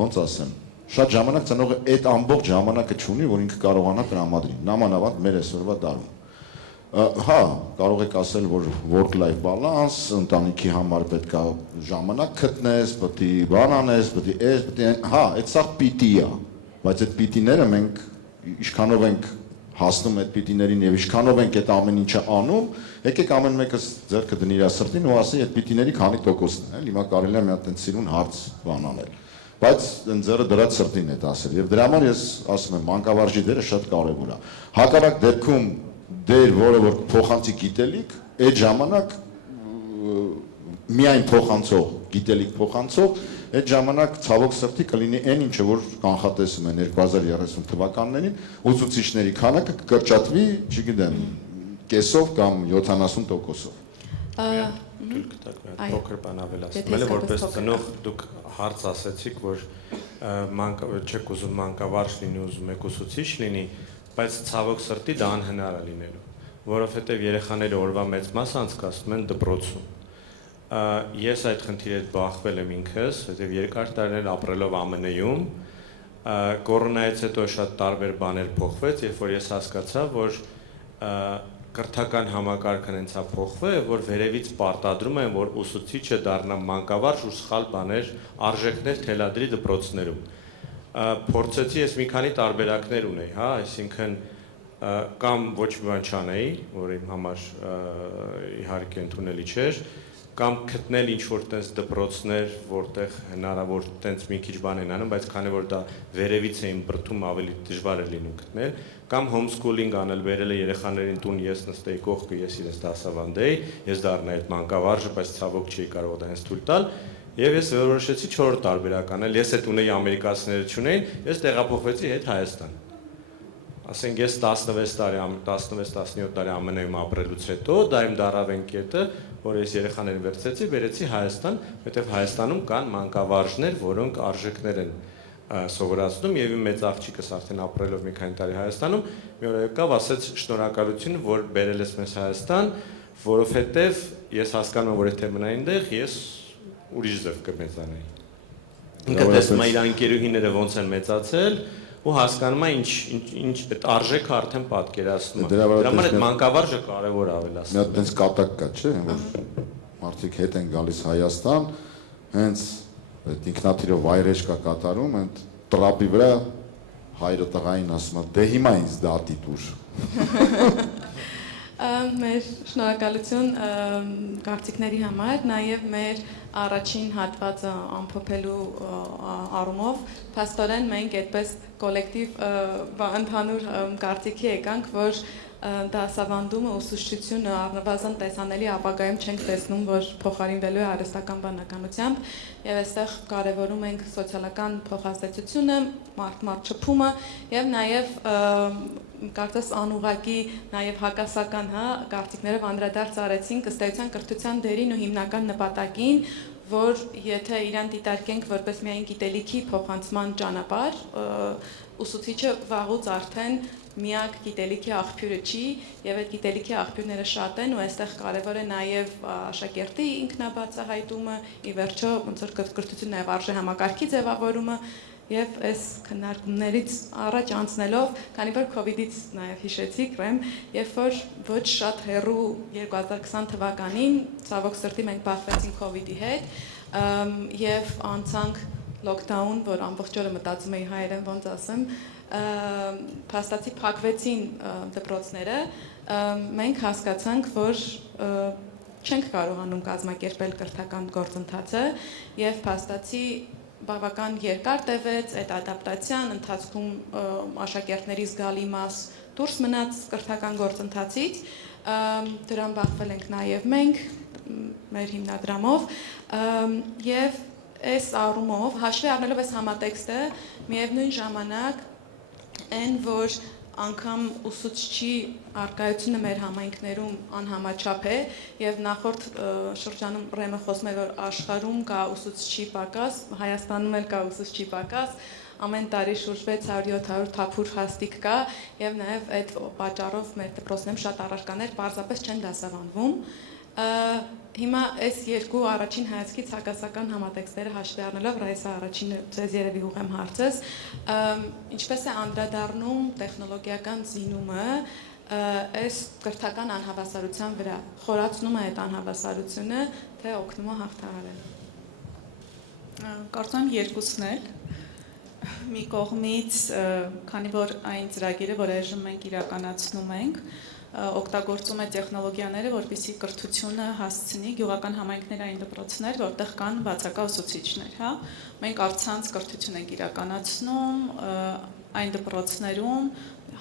ոնց ասեմ շատ ժամանակ ծնողը այդ ամբողջ ժամանակը չունի որ ինքը կարողանա տրամադրի նամանավանդ մեր այսօրվա դարում Հա, կարող եք ասել, որ work-life balance, ընտանիքի համար պետք է ժամանակ գտնես, պետք է բան անես, պետք է հա, այդ սա պիտի է, բայց այդ պիտիները մենք ինչքանով ենք հասնում այդ պիտիներին եւ ինչքանով ենք այդ ամեն ինչը անում, եկեք ամեն մեկը ձեռքը դնի իր սրտին ու ասի այդ պիտիների քանի տոկոսն է, հիմա կարելի է մի հատ այնց սիրուն հարց բան անել։ Բայց ձերը դրած սրտին է ասել եւ դրա համար ես ասում եմ մանկավարժի դերը շատ կարեւոր է։ Հակառակ դեպքում դեր, որը որ փոխանցի գիտելիք, այդ ժամանակ միայն փոխանցող, գիտելիք փոխանցող, այդ ժամանակ ցավոք սրտի կլինի այն ինչը որ կանխատեսում են 2030 թվականներին, ուսուցիչների քանակը կկրճատվի, չգիտեմ, կեսով կամ 70%-ով։ Փոքր բան ավելացնել է, որպես ծնող դուք հարց ասեցիք, որ չեք ուզում մանկավարժ լինի, ուզում եք ուսուցիչ լինի, բայց ցավոք սրտի դա անհնար է լինելու, որովհետև երեխաները օրվա մեծ մասը անցկացնում են դպրոցում։ Ես այդ խնդիրի հետ բախվել եմ ինքս, որտեղ երկար տարիներ ապրելով ԱՄՆ-ում, կորոնայից հետո շատ տարբեր բաներ փոխվեց, երբ որ ես հասկացա, որ կրթական համակարգն հենց է փոխվել, որ վերևից պարտադրում են, որ ուսուցիչը դառնա մանկավարժ ու սխալ բաներ, արժեքներ թելադրի դպրոցներում։ Փորձեցի ես մի քանի տարբերակներ ունեի, հա, այսինքն կամ ոչ մի բան չանեի, որ իմ համար իհարկե ընդունելի չէր, կամ գտնել ինչ-որ տենց դպրոցներ, որտեղ հնարավոր տենց մի քիչ բան են անում, բայց քանի որ դա վերևից էին բրդում, ավելի դժվար է լինում գտնել, կամ homeschooling անել, բերել է երեխաներին տուն, ես նստեի կողքը, ես իրենց դասավանդեի, ես դառնայի այդ մանկավարժը, բայց ցավոք չէի կարող դա հենց թույլ տալ, եւ ես որոշեցի 4 տարբերակ անել, ես այդ ունեի ամերիկացիները չունեին, ես տեղափոխվեցի հետ Հայաստան։ Ասենք ես 16-17 տարի ԱՄՆ-ում ապրելուց հետո դա իմ դարավեն կետը, որ ես երեխաներին վերցրեցի, բերեցի Հայաստան, որտեղ Հայաստանում կան մանկավարժներ, որոնք արժեքներ են սովորացնում եւ իմ մեծ աղջիկս արդեն ապրելով մի քանի տարի Հայաստանում, մի օր եկավ, ասեց շնորհակալություն, որ բերել ես մեզ Հայաստան, որովհետեւ ես հասկանում եմ, որ եթե մնայի այնտեղ, ես ուրիշ ձև կմեծանայի։ Ինքը տեսնում է իր ընկերուհիները ոնց են մեծացել ու հասկանում է ինչ այդ արժեքը արդեն պատկերացնում է։ Դրա համար այդ մանկավարժը կարևոր ավել ասում։ Մի հատ տենց կատակ կա, չէ՞, որ մարդիկ հետ են գալիս Հայաստան, հենց այդ ինքնաթիռով վայրեջ կա կատարում, այդ տրապի վրա հայրը տղային ասում է՝ «Դե հիմա ինձ դատի տուր»։ Մեր շնորհակալություն կարծիքների համար, նաև մեր առաջին հատվածը ամփոփելու առումով, փաստորեն մենք այդպես կոլեկտիվ ընդհանուր կարծիքի եկանք, որ դասավանդումը, ուսուցչությունը առնվազն տեսանելի ապագայում չենք տեսնում, որ փոխարինվելու է արհեստական բանականությամբ, եւ այստեղ կարևորում ենք սոցիալական փոխհաստատությունը, մարդ շփումը եւ նաեւ կարծես անուղակի նաեւ հակասական, հա, կարծիքներով անդրադարձ արեցինք ըստ էության կրթության դերին ու հիմնական նպատակին, որ եթե իրան դիտարկենք որպես միայն գիտելիքի փոխանցման ճանապարհ, ուսուցիչը վաղուց արդեն միակ գիտելիքի աղբյուրը չի եւ այդ գիտելիքի աղբյուրները շատ են ու այստեղ կարեւոր է նաեւ աշակերտի ինքնաբացահայտումը, ի վերջո ոնց որ կրթություն նաեւ արժե համակարգի ձևավորումը եւ այս քննարկումներից առաջ անցնելով, քանի որ COVID-ից նաեւ հիշեցիք, երբ որ ոչ շատ հեռու 2020 թվականին ցավոք սրտի մենք բախվեցինք COVID-ի հետ եւ անցանք lockdown, որ ամբողջ օրը մտածում էի հայերեն ոնց ասեմ, փաստացի փակվեցին դպրոցները, մենք հասկացանք, որ չենք կարողանում կազմակերպել կրթական գործընթացը եւ փաստացի բավական երկար տևեց այդ ադապտացիան ընթացքում աշակերտների զգալի մաս դուրս մնաց կրթական գործընթացից, դրան բախվել ենք նաեւ մենք մեր հիմնադրամով եւ այս առումով հաշվի առնելով այս համատեքստը միևնույն ժամանակ այն որ անգամ ուսուցչի արկայությունը մեր համայնքներում անհամաչափ է եւ նախորդ շրջանում Ռեմը խոսում էր որ աշխարհում կա ուսուցչի պակաս, Հայաստանում էլ կա ուսուցչի պակաս, ամեն տարի շուրջ 600-700 թափուր հաստիկ կա եւ նաեւ այդ պատճառով մեր դպրոցներում շատ առարկաներ պարզապես չեն դասավանդվում։ Հիմա այս երկու առաջին հայացքից հակասական համատեքստերը հաշվի առնելով Ռայսա առաջինը ձեզ երևի ուղեմ հարցս, ինչպես է անդրադառնում տեխնոլոգիական զինումը այս կրթական անհավասարության վրա, խորացնում է այդ անհավասարությունը, թե օգնում է հաղթահարել։ Կարծում եմ երկուսն էլ մի կողմից, քանի որ այն ծրագիրը, որ այժմ մենք իրականացնում ենք, օգտագործում է տեխնոլոգիաները, որպեսզի կրթությունը հասցնի գյուղական համայնքներային դպրոցներ, որտեղ կան բացակա ուսուցիչներ, հա։ Մենք առցանց կրթություն ենք իրականացնում այն դպրոցներում,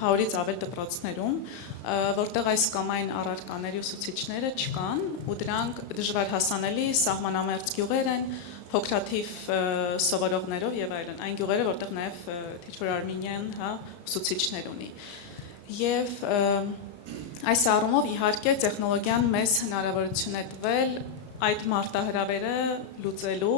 100-ից ավել դպրոցներում, որտեղ այս կամ այն առարկաների ուսուցիչները չկան, ու դրանք դժվար հասանելի սահմանամերձ գյուղեր են, փոքրաթիվ սովորողներով եւ այլն, այն գյուղերը, որտեղ նաեւ թիչվոր արմենյան, հա, ուսուցիչներ ունի։ Եվ այս առումով իհարկե տեխնոլոգիան մեզ հնարավորություն է տվել այդ մարտահրավերը լուծելու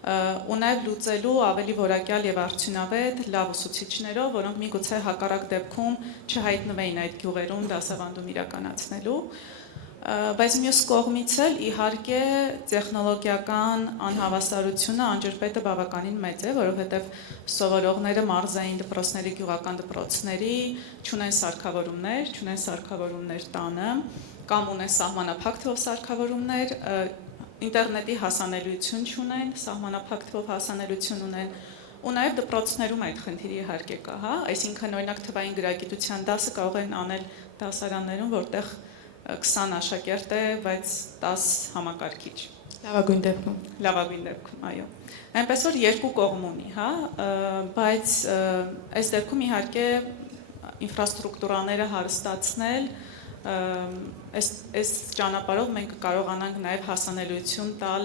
ու նաև լուծելու ավելի որակյալ եւ արդյունավետ լավ ուսուցիչներով, որոնք միգուցե հակառակ դեպքում չհայտնվեին այդ գյուղերում դասավանդում իրականացնելու։ Բայց մյուս կողմից էլ իհարկե տեխնոլոգիական անհավասարությունը անջրպետը բավականին մեծ է, որովհետև սովորողները մարզային դպրոցների, գյուղական դպրոցների չունեն սարքավորումներ տանը, կամ ունեն սահմանափակ թվով սարքավորումներ, ինտերնետի հասանելիություն չունեն, սահմանափակ թվով հասանելիություն ունեն, ու նաև դպրոցներում այդ խնդիրը իհարկե կա, հա, այսինքն օրինակ թվային գրագիտության դասը կարող են անել դասարաններում, որտեղ 20 աշակերտ է, բայց 10 համակարգիչ։ Լավագույն դեպքում։ Լավագույն դեպքում, այո։ Այնպես որ երկու կողմ ունի, հա, բայց այս դեպքում իհարկե ինֆրաստրուկտուրաները հարստացնել, այս ճանապարհով մենք կարողանանք նաև հասանելիություն տալ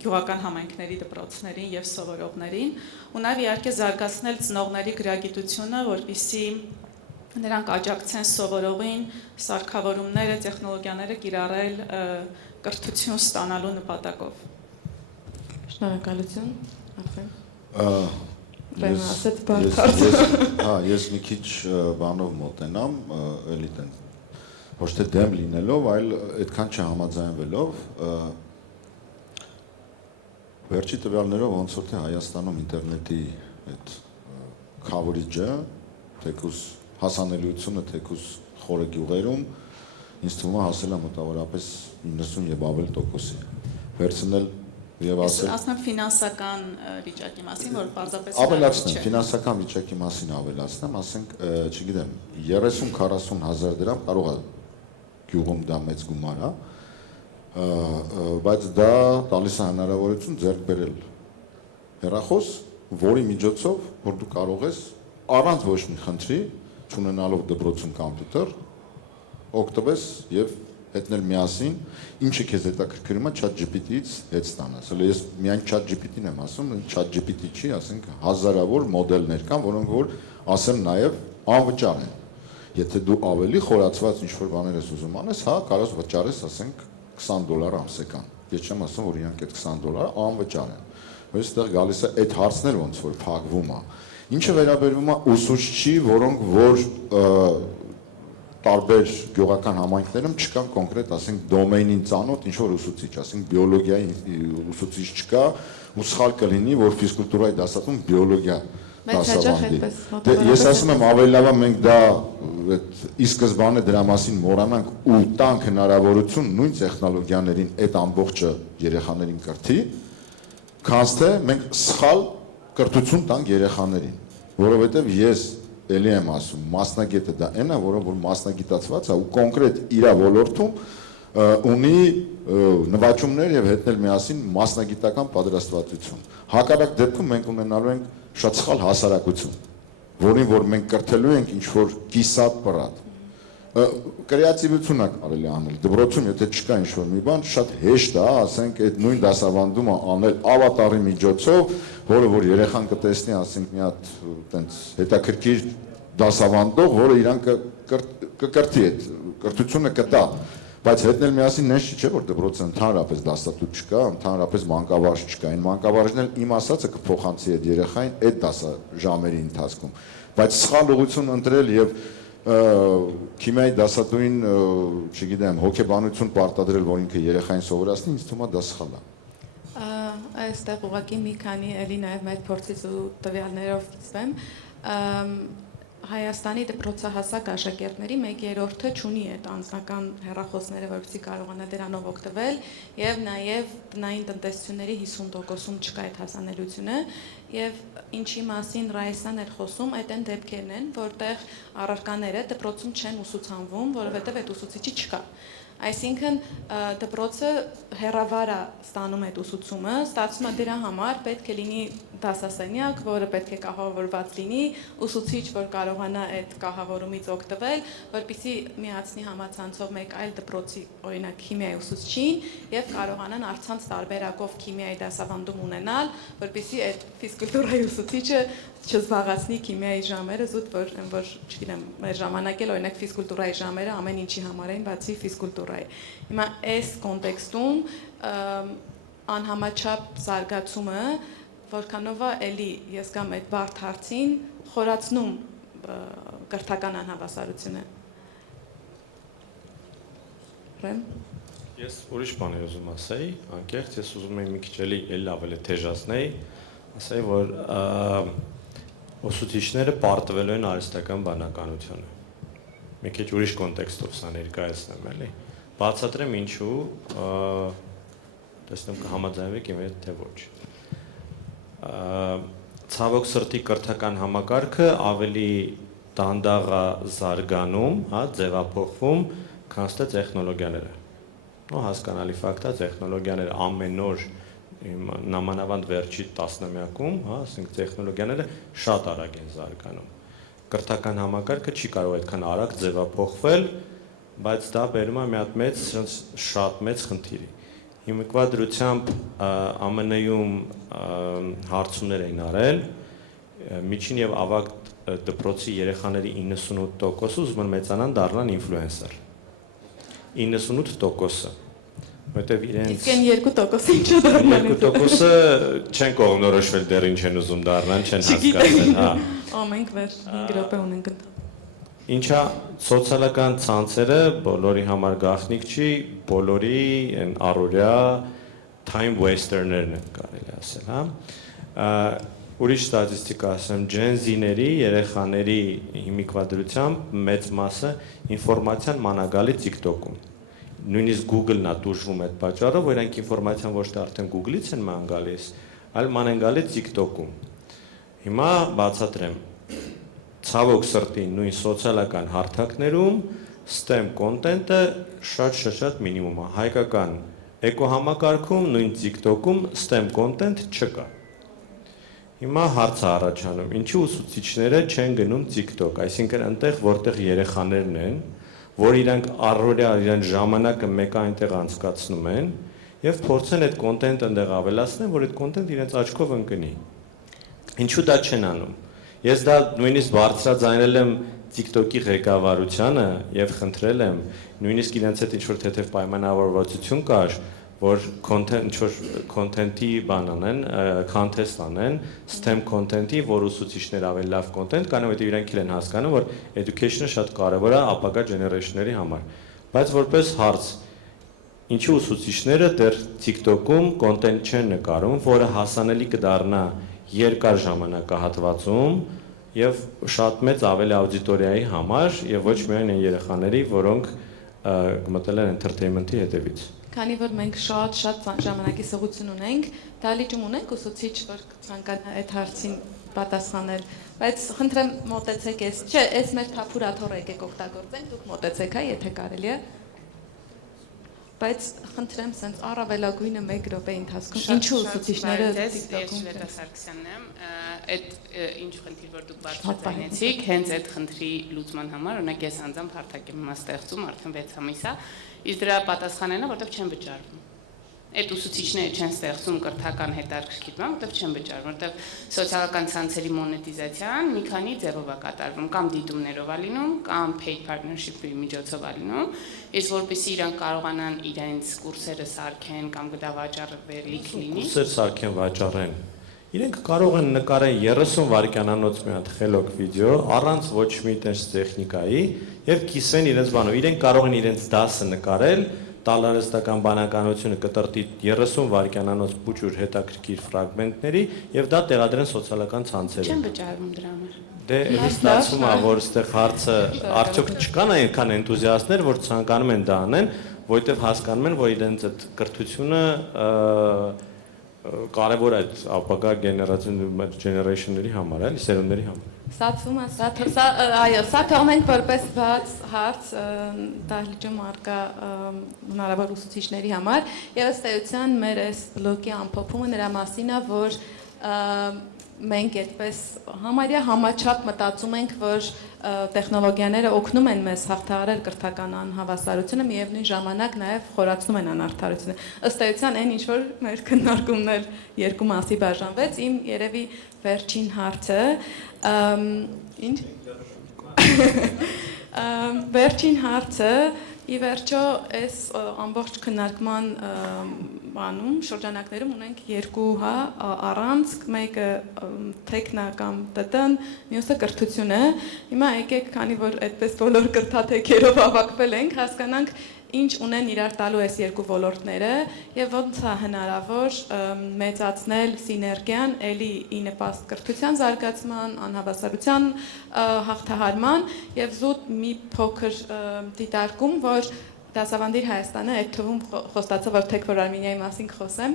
գյուղական համայնքների դպրոցներին եւ սովորողներին, ու նաև իհարկե զարգացնել ծնողների գրագիտությունը, որպեսզի նրանք աջակցեն սովորողին սարքավորումները, տեխնոլոգիաները կիրառել կրթություն ստանալու նպատակով։ Շնորհակալություն, Արփեն։ Ես մի քիչ բանով մոտենամ, էլի տեն ոչ թե դեմ լինելով, այլ այդքան չհամաձայնվելով, վերջի տվյալներով ոնց որ թե Հայաստանում ինտերնետի այդ coverage-ը, թեկուզ հասանելիությունը թեկուզ խորը գյուղերում ինձ թվում է հասել է մոտավորապես 90 եւ ավել տոկոսի։ Վերցնել եւ ասել ասեմ ֆինանսական վիճակի մասին, որ պարզապես ավելացնեմ, ֆինանսական վիճակի մասին ավելացնեմ, ասենք, չգիտեմ, 30-40 հազար դրամ կարող է գյուղում դա մեծ գումար է, բայց դա տալիս է հնարավորություն ձեռք բերել հեռախոս, որի միջոցով որ դու կարող ես առանց ոչ մի խնդրի չունենալով դպրոցում կոմպյուտեր, օգտվես եւ հետնել միասին, ինչը քեզ հետաքրքրում է ChatGPT-ից հետ ստանաս։ Հələ ես միայն ChatGPT-ն եմ ասում, ChatGPT չի, ասենք հազարավոր մոդելներ կան, որոնք որ ասեմ նաեւ անվճար են։ Եթե դու ավելի խորացված ինչ-որ բաներ ես ուզում անես, հա, կարող ես վճարես, ասենք $20 ամսական։ Ես չեմ ասում, որ իրանք այդ $20 անվճար են։ Բայց այստեղ գալիս է այդ հարցն էլ ոնց որ փակվում է։ Ինչը վերաբերվում է ուսուցչի, որոնք որ տարբեր գյուղական համայնքներում չկան կոնկրետ, ասենք դոմեյնին ծանոթ ինչ որ ուսուցիչ, ասենք բիոլոգիայի ուսուցիչ չկա, ու սխալ կլինի, որ ֆիզկուլտուրայի դասատուն բիոլոգիա դասավանդի։ Ես ասում եմ ավելի լավ է մենք դա ի սկզբանե դրա մասին մոռանանք ու տանք հնարավորություն նույն տեխնոլոգիաներին այդ ամբողջը երեխաներին կրթի, քանց թե մենք սխալ կրթություն տանք երեխաներին, որովհետև ես էլի եմ ասում, մասնագետը դա այն է, որը որ մասնագիտացված է ու կոնկրետ իր ոլորտում ունի նվաճումներ եւ հետնել միասին մասնագիտական պատրաստվածություն։ Հակառակ դեպքում մենք ունենալու ենք շատ սխալ հասարակություն, որին որ մենք կրթելու ենք ինչ որ կիսատ պրատ։ Կրեատիվություն է կարելի անել։ Դպրոցում եթե չկա ինչ որ մի բան, շատ հեշտ է, ասենք այդ նույն դասավանդումը անել ավատարի միջոցով, որը որ երեխան կտեսնի, ասենք մի հատ տենց հետաքրքիր դասավանդող, որը իրան կկրթի այդ կրթությունը կտա, բայց հետնել միասին նենց չի, չէ՞ որ դպրոցը ընդհանրապես դասատու չկա, ընդհանրապես մանկավարժ չկա, այն մանկավարժն էլ իմ ասածը կփոխանցի այդ երեխային այդ դասաժամերի ընթացքում, բայց սխալ ուղղություն ընտրել եւ քիմիայի դասատուին, չգիտեմ, հոգեբանություն պարտադրել, որ ինքը երեխային սովորացնի, ինձ թվում է դա սխալ է։ Այստեղ ուղղակի մի քանի էլի նաև մեր փորձից ու տվյալներով կիսվեմ։ Հայաստանի դպրոցահասակ աշակերտների 1/3-ը չունի այդ անձնական հեռախոսները, որպեսզի կարողանա դրանով օգտվել, եւ նաեւ տնային տնտեսությունների 50%-ում չկա այդ հասանելիությունը, եւ ինչի մասին Ռայսան էր խոսում, այդ այն դեպքերն են, որտեղ առարկաները դպրոցում չեն ուսուցանվում, որովհետեւ այդ ուսուցիչի չկա։ Այսինքն դպրոցը հեռավար է ստանում այդ ուսուցումը, ստացվում է դրա համար պետք է լինի դասասենյակ, որը պետք է կահավորված լինի, ուսուցիչ, որ կարողանա այդ կահավորումից օգտվել, որպեսզի միացնի համացանցով մեկ այլ դպրոցի, օրինակ քիմիայի ուսուցչին, եւ կարողանան առցանց տարբերակով քիմիայի դասավանդում ունենալ, որպեսզի այդ ֆիզկուլտուրայի ուսուցիչը չզբաղացնի քիմիայի ժամերը, զուտ որ չգիտեմ, մեր ժամանակ էլ օրինակ ֆիզկուլտուրայի ժամերը ամեն ինչի համար էին, բացի ֆիզկուլտուրայի։ Հիմա այս կոնտեքստում անհամաչափ զարգացումը որքանով է էլի ես կամ այդ բարդ հարցին խորացնում կրթական անհավասարությունը։ Եփրեմ։ Ես ուրիշ բան եմ ուզում ասեի, անկեղծ ես ուզում եմ մի քիչ էլ ավելի թեժացնեի, ասեի, որ ուսուցիչները պարտվելու են արհեստական բանականությունը։ Մի քիչ ուրիշ կոնտեքստով սա ներկայացնեմ, էլի։ Բացատրեմ ինչու, տեսնեմ կհամաձայնվեք իմ հետ թե ոչ։ Ցավոք սրտի կրթական համակարգը ավելի դանդաղ է զարգանում, հա, ձևափոխվում, քան թե տեխնոլոգիաները։ Ու հասկանալի ֆակտ է, տեխնոլոգիաները ամեն օր նամանավանդ վերջի տասնամյակում, հա, ասենք տեխնոլոգիաները շատ արագ են զարգանում։ Կրթական համակարգը չի կարող այդքան արագ ձևափոխվել, բայց դա բերում է մի հատ շատ մեծ խնդիրի։ Հիմիկվա դրությամբ ԱՄՆ-ում հարցումներ էին արել, միջին եւ ավագ դպրոցի երեխաների 98%-ը ուզում են մեծանան դառնան ինֆլուենսեր։ 98%-ը, որտեվ իրենց Իսկ այն 2%-ը ինչա դառնան։ 2%-ը չեն կողմնորոշվել դեռ ինչ են ուզում դառնան, չեն հասկացել, հա։ Ամենք վեր 5 րոպե ունենք ընդ։ Ինչա սոցիալական ցանցերը բոլորի համար գաղտնիք չի, բոլորի այն առօրյա time waster-ներն են կարելի ասել, հա։ Ուրիշ ստատիստիկա ասեմ, Gen Z-ների, երեխաների հիմիկվա դրությամբ մեծ մասը ինֆորմացիան մանագալի TikTok-ում։ Նույնիսկ Google-ն է տուժվում այդ պատճառով, որ իրանք ինֆորմացիան ոչ թե արդեն Google-ից են ման գալիս, այլ մանագալի TikTok-ում։ Հիմա բացատրեմ։ Ցավոք սրտի նույն սոցիալական հարթակներում STEM կոնտենտը շատ մինիմում է։ Հայկական էկոհամակարգում, նույն TikTok-ում STEM կոնտենտ չկա։ Հիմա հարց է առաջանում, ինչի ուսուցիչները չեն գնում TikTok, այսինքն այնտեղ, որտեղ երեխաներն են, որ իրանք առօրյա իրենց ժամանակը մեկ այնտեղ անցկացնում են եւ փորձեն այդ կոնտենտը այնտեղ ավելացնել, որ այդ կոնտենտը իրենց աչքով ընկնի։ Ինչու դա չեն անում։ Ես դա նույնիսկ բարձրաձայնել եմ TikTok-ի ղեկավարությանը եւ խնդրել եմ նույնիսկ իրենց հետ ինչ-որ թեթև պայմանավորվածություն կար, որ content-ի բան անեն, contest անեն, STEM content-ի, որ ուսուցիչներ ավելի լավ content կանեն, որտեղ իրանք իրեն հասկանում, որ education-ը շատ կարևոր է ապագա generation-ների համար։ Բայց որպես հարց, ինչի ուսուցիչները դեռ TikTok-ում content չեն նկարում, որը հասանելի կդառնա երկար ժամանակահատվածում եւ շատ մեծ ավելի աուդիտորիայի համար եւ ոչ միայն այն երեխաների, որոնք մտել են entertainment-ի հետևից։ Քանի որ մենք շատ ժամանակի սղություն ունենք, դալիճում ունենք ուսուցիչ, որ ցանկանա այդ հարցին պատասխանել, բայց խնդրեմ մոտեցեք էս, չէ, էս մեր թափուր աթոռը եկեք օգտագործենք, դուք մոտեցեք, հա, եթե կարելի է։ Բայց խնդրեմ սենց առավելագույնը 1 րոպե ընթացքում ինչու ուսուցիչները TikTok-ում Շվետա Սարգսյանն եմ, այդ ինչ խնդիր որ դուք բացատրեցիք, հենց այդ խնդրի լուծման համար, օրինակ ես անձամբ հարթակ եմ հիմա ստեղծում, արդեն 6 ամիս է, իսկ դրա պատասխանն է, որտեղ չեն վճարվում։ Այդ ուսուցիչները չեն ստեղծում կրթական հետաքրքիր բան, որտեղ չեն վճարվում, որտեղ սոցիալական ցանցերի մոնետիզացիան մի քանի ձևով է կատարվում, կամ դիտումներով է լինում, կամ paid partnership-ի միջոցով է լինում, իսկ որպեսզի իրանք կարողանան իրենց կուրսերը սարքեն կամ գդավաճառվելիք լինի։ Կուրսեր սարքեն, վաճառեն։ Իրենք կարող են նկարեն 30 վայրկյանանոց մի հատ խելոք վիդեո առանց ոչ մի տես տեխնիկայի եւ կիսեն իրենց բանով։ Իրենք կարող են իրենց դասը նկարել, տալ արհեստական բանականությունը կտրտի 30 վայրկյանանոց փուճուր հետաքրքիր ֆրագմենտների եւ դա տեղադրեն սոցիալական ցանցերում։ Չեն վճարվում դրա համար։ Դե էլի ստացվում է, որ այստեղ հարցը արդյոք չկան այնքան էնտուզիաստներ, որ ցանկանում են դա անեն, որովհետեւ հասկանում են, որ իրենց այդ կրթությունը կարևոր է ապագա generation-ների համար, էլի սերունդների համար։ Ստացվում է, այո, սա թողնենք որպես բաց հարց դահլիճում արկա հնարավոր ուսուցիչների համար եւ ըստ էության մեր այս բլոկի ամփոփումը նրա մասին է, որ մենք այդպես համարյա համաչափ մտածում ենք, որ տեխնոլոգիաները օգնում են մեզ հաղթահարել կրթական անհավասարությունը, միևնույն ժամանակ նաև խորացնում են անարդարությունը։ Ըստ էության այն ինչ որ մեր քննարկումն էլ երկու մասի բաժանվեց, իմ երևի վերջին հարցը, ինչ վերջին հարցը ի վերջո այս ամբողջ քննարկման բանում շրջանակներում ունենք երկու, հա, առանցք, մեկը տեխնա կամ ՏՏ-ն, մյուսը կրթությունը։ Հիմա եկեք, քանի որ այդպես բոլոր կրթաթեքերով հավաքվել ենք, հասկանանք ինչ ունեն իրար տալու այս երկու ոլորտները եւ ոնց է հնարավոր մեծացնել սիներգիան էլի ի նպաստ կրթության զարգացման, անհավասարության հաղթահարման եւ զուտ մի փոքր դիտարկում, որ Դասավանդիր Հայաստանը այդ թվում խոստացա, որ թեք որ Արմենիայի մասին խոսեմ,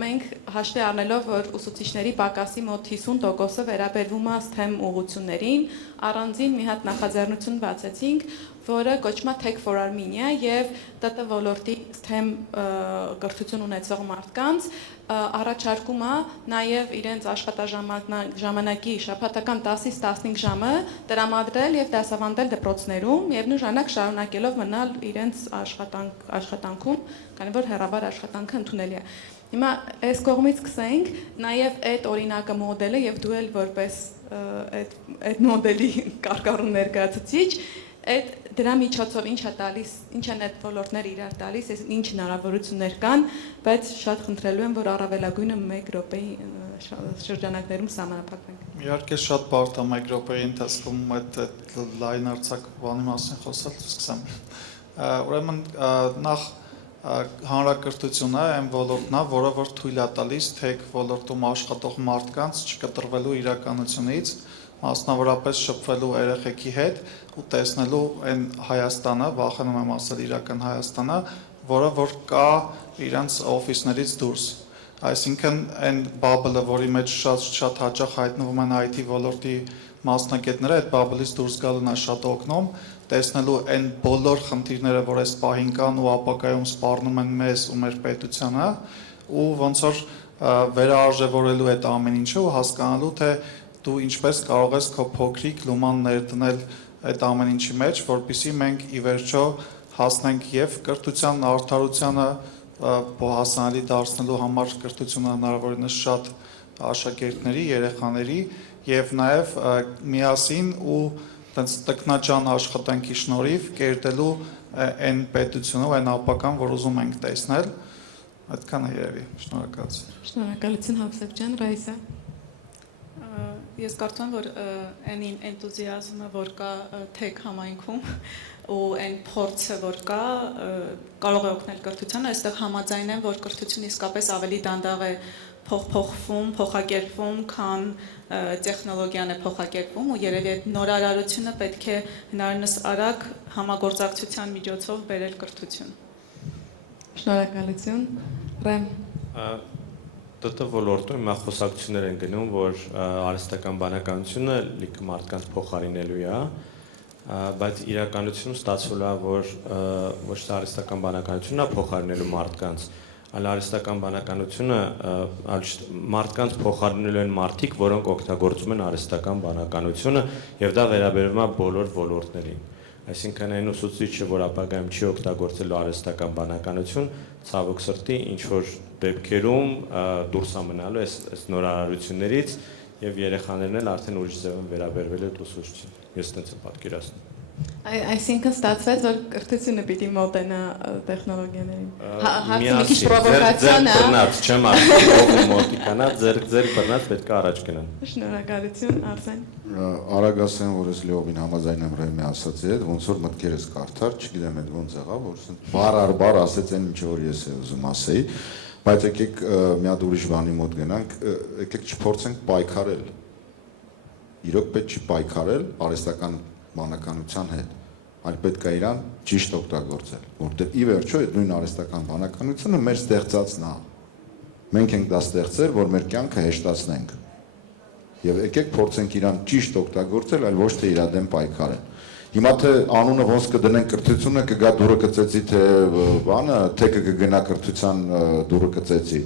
մենք հաշվի առնելով, որ ուսուցիչների պակասի մոտ 50%-ը վերաբերվում է STEM ուղղություններին, առանձին մի հատ նախաձեռնություն բացեցինք, որը կոչվում է Tech for Armenia եւ ՏՏ ոլորտի STEM կրթություն ունեցող մարդկանց առաջարկում է նաև իրենց աշխատաժամանակի շաբաթական 10-ից 15 ժամը տրամադրել եւ դասավանդել դպրոցներում եւ նույնժամանակ շարունակելով մնալ իրենց աշխատանքում, քանի որ հեռավար աշխատանքը ընդունելի է։ Հիմա այս կողմից սկսենք, նաև այդ օրինակը մոդելը եւ դու էլ որպես այդ մոդելի կարգառուն ներկայացուցիչ, այդ դրա միջոցով ինչ է տալիս, ինչ են այդ ոլորտները իրար տալիս, ինչ հնարավորություններ կան, բայց շատ խնդրելու եմ, որ առավելագույնը 1 րոպեի շրջանակներում սահմանափակվենք։ Իհարկե շատ բարդ է 1 րոպեի ընթացքում այդ լայն արձակ բանի մասին խոսել, սկսեմ։ Ուրեմն նախ հանրակրթությունը այն ոլորտն է, որը որ թույլ է տալիս թեք ոլորտում աշխատող մարդկանց չկտրվելու իրականությունից, մասնավորապես շփվելու երեխեքի հետ ու տեսնելու այն Հայաստանը, վախենում եմ ասել իրական Հայաստանը, որը որ կա իրենց օֆիսներից դուրս։ Այսինքն այն բաբլը, որի մեջ շատ հաճախ հայտնվում են IT ոլորտի մասնագետները, այդ բաբլից դուրս գալուն է շատ օգնում, տեսնելու այն բոլոր խնդիրները, որ այս պահին կան ու ապագայում սպառնում են մեզ ու մեր պետությանը, ու ոնց որ վերարժևորելու այդ ամեն ինչը ու հասկանալու, թե դու ինչպես կարող ես քո փոքրիկ լուման ներդնել այդ ամեն ինչի մեջ, որպեսզի մենք ի վերջո հասնենք եւ կրթության արդարությանը հասանելի դարձնելու համար կրթությունը հնարավորինս շատ աշակերտների, երեխաների եւ նաեւ միասին ու տենց տքնաճան աշխատանքի շնորհիվ կերտելու այն պետությունը ու այն ապագան, որ ուզում ենք տեսնել, այդքան է երևի։ Շնորհակալություն։ Շնորհակալություն Հովսեփ ջան, Ռայսա։ Ես կարծում եմ, որ այն էնտուզիազմը, որ կա թեք համայնքում ու այն փորձը, որ կա, կարող է օգնել կրթությանը, այստեղ համաձայն եմ, որ կրթությունը իսկապես ավելի դանդաղ է փոխվում, փոխակերպվում, քան տեխնոլոգիան է փոխակերպվում ու երևի այդ նորարարությունը պետք է հնարինս արագ համագործակցության միջոցով բերել կրթություն։ Շնորհակալություն։ Ռեմ։ ՏՏ ոլորտում հիմա խոսակցություններ են գնում, որ արհեստական բանականությունը լիքը մարդկանց փոխարինելու է, բայց իրականությունում ստացվել է, որ ոչ թե արհեստական բանականությունն է փոխարինելու մարդկանց, այլ արհեստական բանականությունը մարդկանց փոխարինելու են մարդիկ, որոնք օգտագործում են արհեստական բանականությունը, եւ դա վերաբերում է բոլոր ոլորտներին։ Այսինքն այն ուսուցիչը, որ ապագայում չի օգտագործելու արհեստական բանականություն, ցավոք սրտի ինչ որ դեպքերում դուրս է մնալու այս նորարարություններից եւ երեխաներն էլ արդեն ուրիշ ձև են վերաբերվել այդ ուսուցչին։ Ես այդպես եմ պատկերացնում։ Այսինքն ստացվեց, որ կրթությունը պիտի մոտենա տեխնոլոգիաներին։ Հարցը մի քիչ պրովոկացիոն է։ Բռնած չեմ ասում, մոտիկանա, ձեր բռնած պետք է առաջ գնան։ Շնորհակալություն, Արսեն։ Արագ ասեմ, որ ես լիովին համաձայն եմ Ռեմի ասածի հետ, ոնց որ մտքերս կարդար, չգիտեմ այդ ոնց եղավ, որ բառ առ բառ ասեց այն ինչ որ ես ուզում ասեի, բայց եկեք մի հատ ուրիշ բանի մոտ գնանք, եկեք չփորձենք պայքարել։ Իրոք պետք չի պայքարել արհեստական բանականության հետ, այլ պետք է իրան ճիշտ օգտագործել, որտեղ ի վերջո այդ նույն արհեստական բանականությունը մեր ստեղծածն է։ Մենք ենք դա ստեղծել, որ մեր կյանքը հեշտացնենք։ Եվ եկեք փորձենք իրան ճիշտ օգտագործել, այլ ոչ թե իր դեմ պայքարել։ Հիմա թե անունը ոնց կդնենք կրթությունը, կգա դուրը կծեցի, թե բանը, թե կգնա կրթության դուրը կծեցի։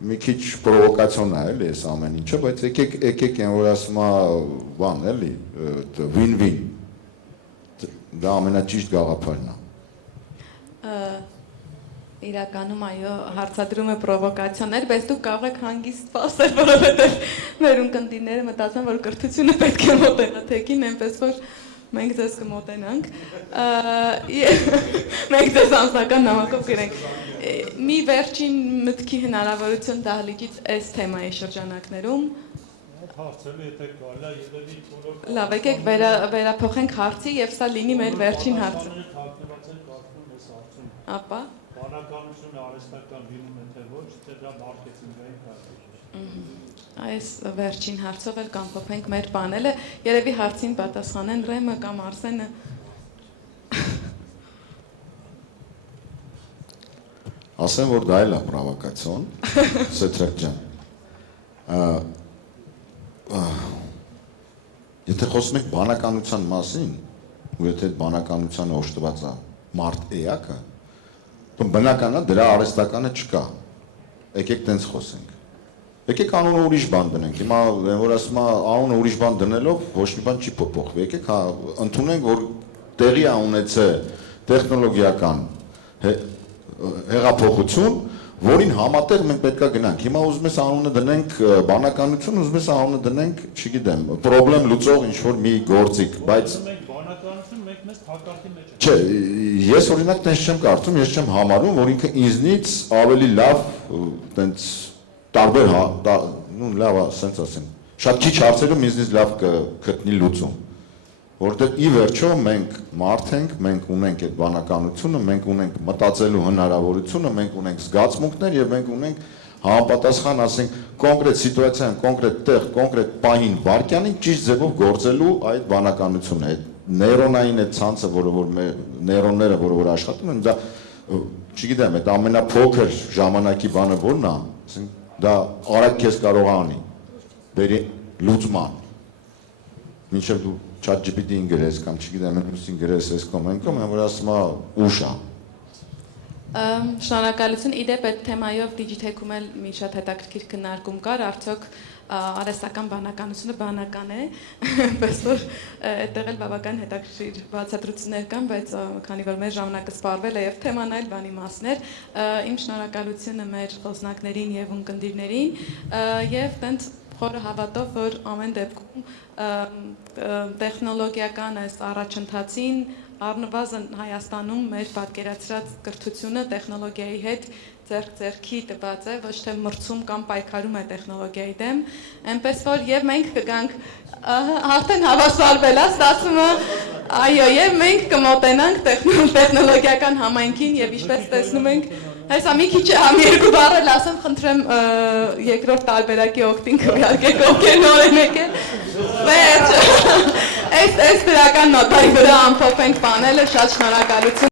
Մի քիչ պրովոկացիոն է էլի այս ամեն ինչը, բայց եկեք այն որ ասում է բան էլի, win-win։ Դա ամենաճիշտ գաղափարն է։ Իրականում այո, հարցադրումը պրովոկացիաներ, բայց դուք կարող եք հանգիստ սպասել, որովհետև մեր ունկնդիրները մտածում որ կրթությունը պետք է մոտենա թեկին, այնպես որ մենք ձեզ կմոտենանք։ Մենք ձեզ անձնական նամակով կրենք։ Մի վերջին մտքի հնարավորություն դահլիճից այս թեմայի շրջանակներում։ Լավ, եկեք վերափոխենք հարցի եւ սա լինի մեր վերջին հարցը։ այս հարցում։ Ապա Բանականությունը արհեստական լինում է թե ոչ, թե դա մարքեթինգային քայլ է։ այս վերջին հարցով էլ կամփոփենք մեր պանելը, երևի հարցին պատասխանեն Ռեմը կամ Արսենը։ Ասեմ, որ դա էլ է պրովոկացիոն, Սեթրակ ջան։ Եթե խոսում ենք բանականության մասին, ու եթե այդ բանականությանը օժտված է մարդ էակը, բնական է դրա արհեստականը չկա։ Եկեք տենց խոսենք։ Եկեք անունը ուրիշ բան դնենք։ Հիմա որ ասում է անունը ուրիշ բան դնելով ոչ մի բան չի փոփոխվի։ Եկեք ընդունենք, որ տեղի է ունեցել տեխնոլոգիական հեղափոխություն, որին համատեղ մենք պետք է գնանք։ Հիմա ուզում ես անունը դնենք բանականություն, ուզում ես անունը դնենք, չգիտեմ, պրոբլեմ լուծող ինչ-որ մի գործիք, բայց մենք բանականություն մենք մեզ թակարդի մեջ ենք։ Չէ, ես օրինակ տենց չեմ կարծում, ես չեմ համարում, որ ինքը ինձնից ավելի լավ, տենց տարբեր, լավ է, սենց ասեմ, շատ քիչ հարցերում ինձնից լավ կգտնի լուծում, որովհետև ի վերջո մենք մարդ ենք, մենք ունենք այդ բանականությունը, մենք ունենք մտածելու հնարավորությունը, մենք ունենք զգացմունքներ եւ մենք ունենք համապատասխան, ասենք, կոնկրետ սիտուացիայում, կոնկրետ տեղ, կոնկրետ պահին, վարքյանին ճիշտ ձևով գործելու այդ բանականությունը, այդ նեյրոնային այդ ցանցը, որ նեյրոնները, որ աշխատում են, դա չգիտեմ, այդ ամենափոքր ժամանակի բանը որն է, ասենք, դա արագ քեզ կարող է անի, բերի լուծման, մինչև դու ChatGPT-ին գրես կամ չգիտեմ, մյուսին գրես, այս կողմ, որ ասում է ուշ է։ Շնորհակալություն, իդեպ այդ թեմայով Digitech-ում էլ մի շատ հետաքրքիր քննարկում կար, արդյոք արհեստական բանականությունը բանական է, պես որ այդտեղ էլ բավական հետաքրքիր բացատրություններ կան, բայց քանի որ մեր ժամանակը սպառվել է եւ թեման այլ բանի մասն էր, իմ շնորհակալությունը մեր խոսնակներին եւ ունկնդիրներին եւ տենց խորը հավատով, որ ամեն դեպքում տեխնոլոգիական այս առաջընթացին առնվազն Հայաստանում մեր պատկերացրած կրթությունը տեխնոլոգիայի հետ ձեռք-ձեռքի տված է, ոչ թե մրցում կամ պայքարում է տեխնոլոգիայի դեմ, այնպես որ եւ մենք կգանք արդեն հավասարվել է ստացումը, այո, եւ մենք կմոտենանք տեխնոլոգիական համայնքին եւ ինչպես տեսնում ենք Այսա մի քիչ մի երկու բառ էլ ասեմ, խնդրեմ երկրորդ տարբերակի օգտին քվեարկեք, ովքեր նորեն եկել։ Վերջ։ Այս դրական նոտայի վրա ամփոփենք պանելը, շատ շնորհակալություն։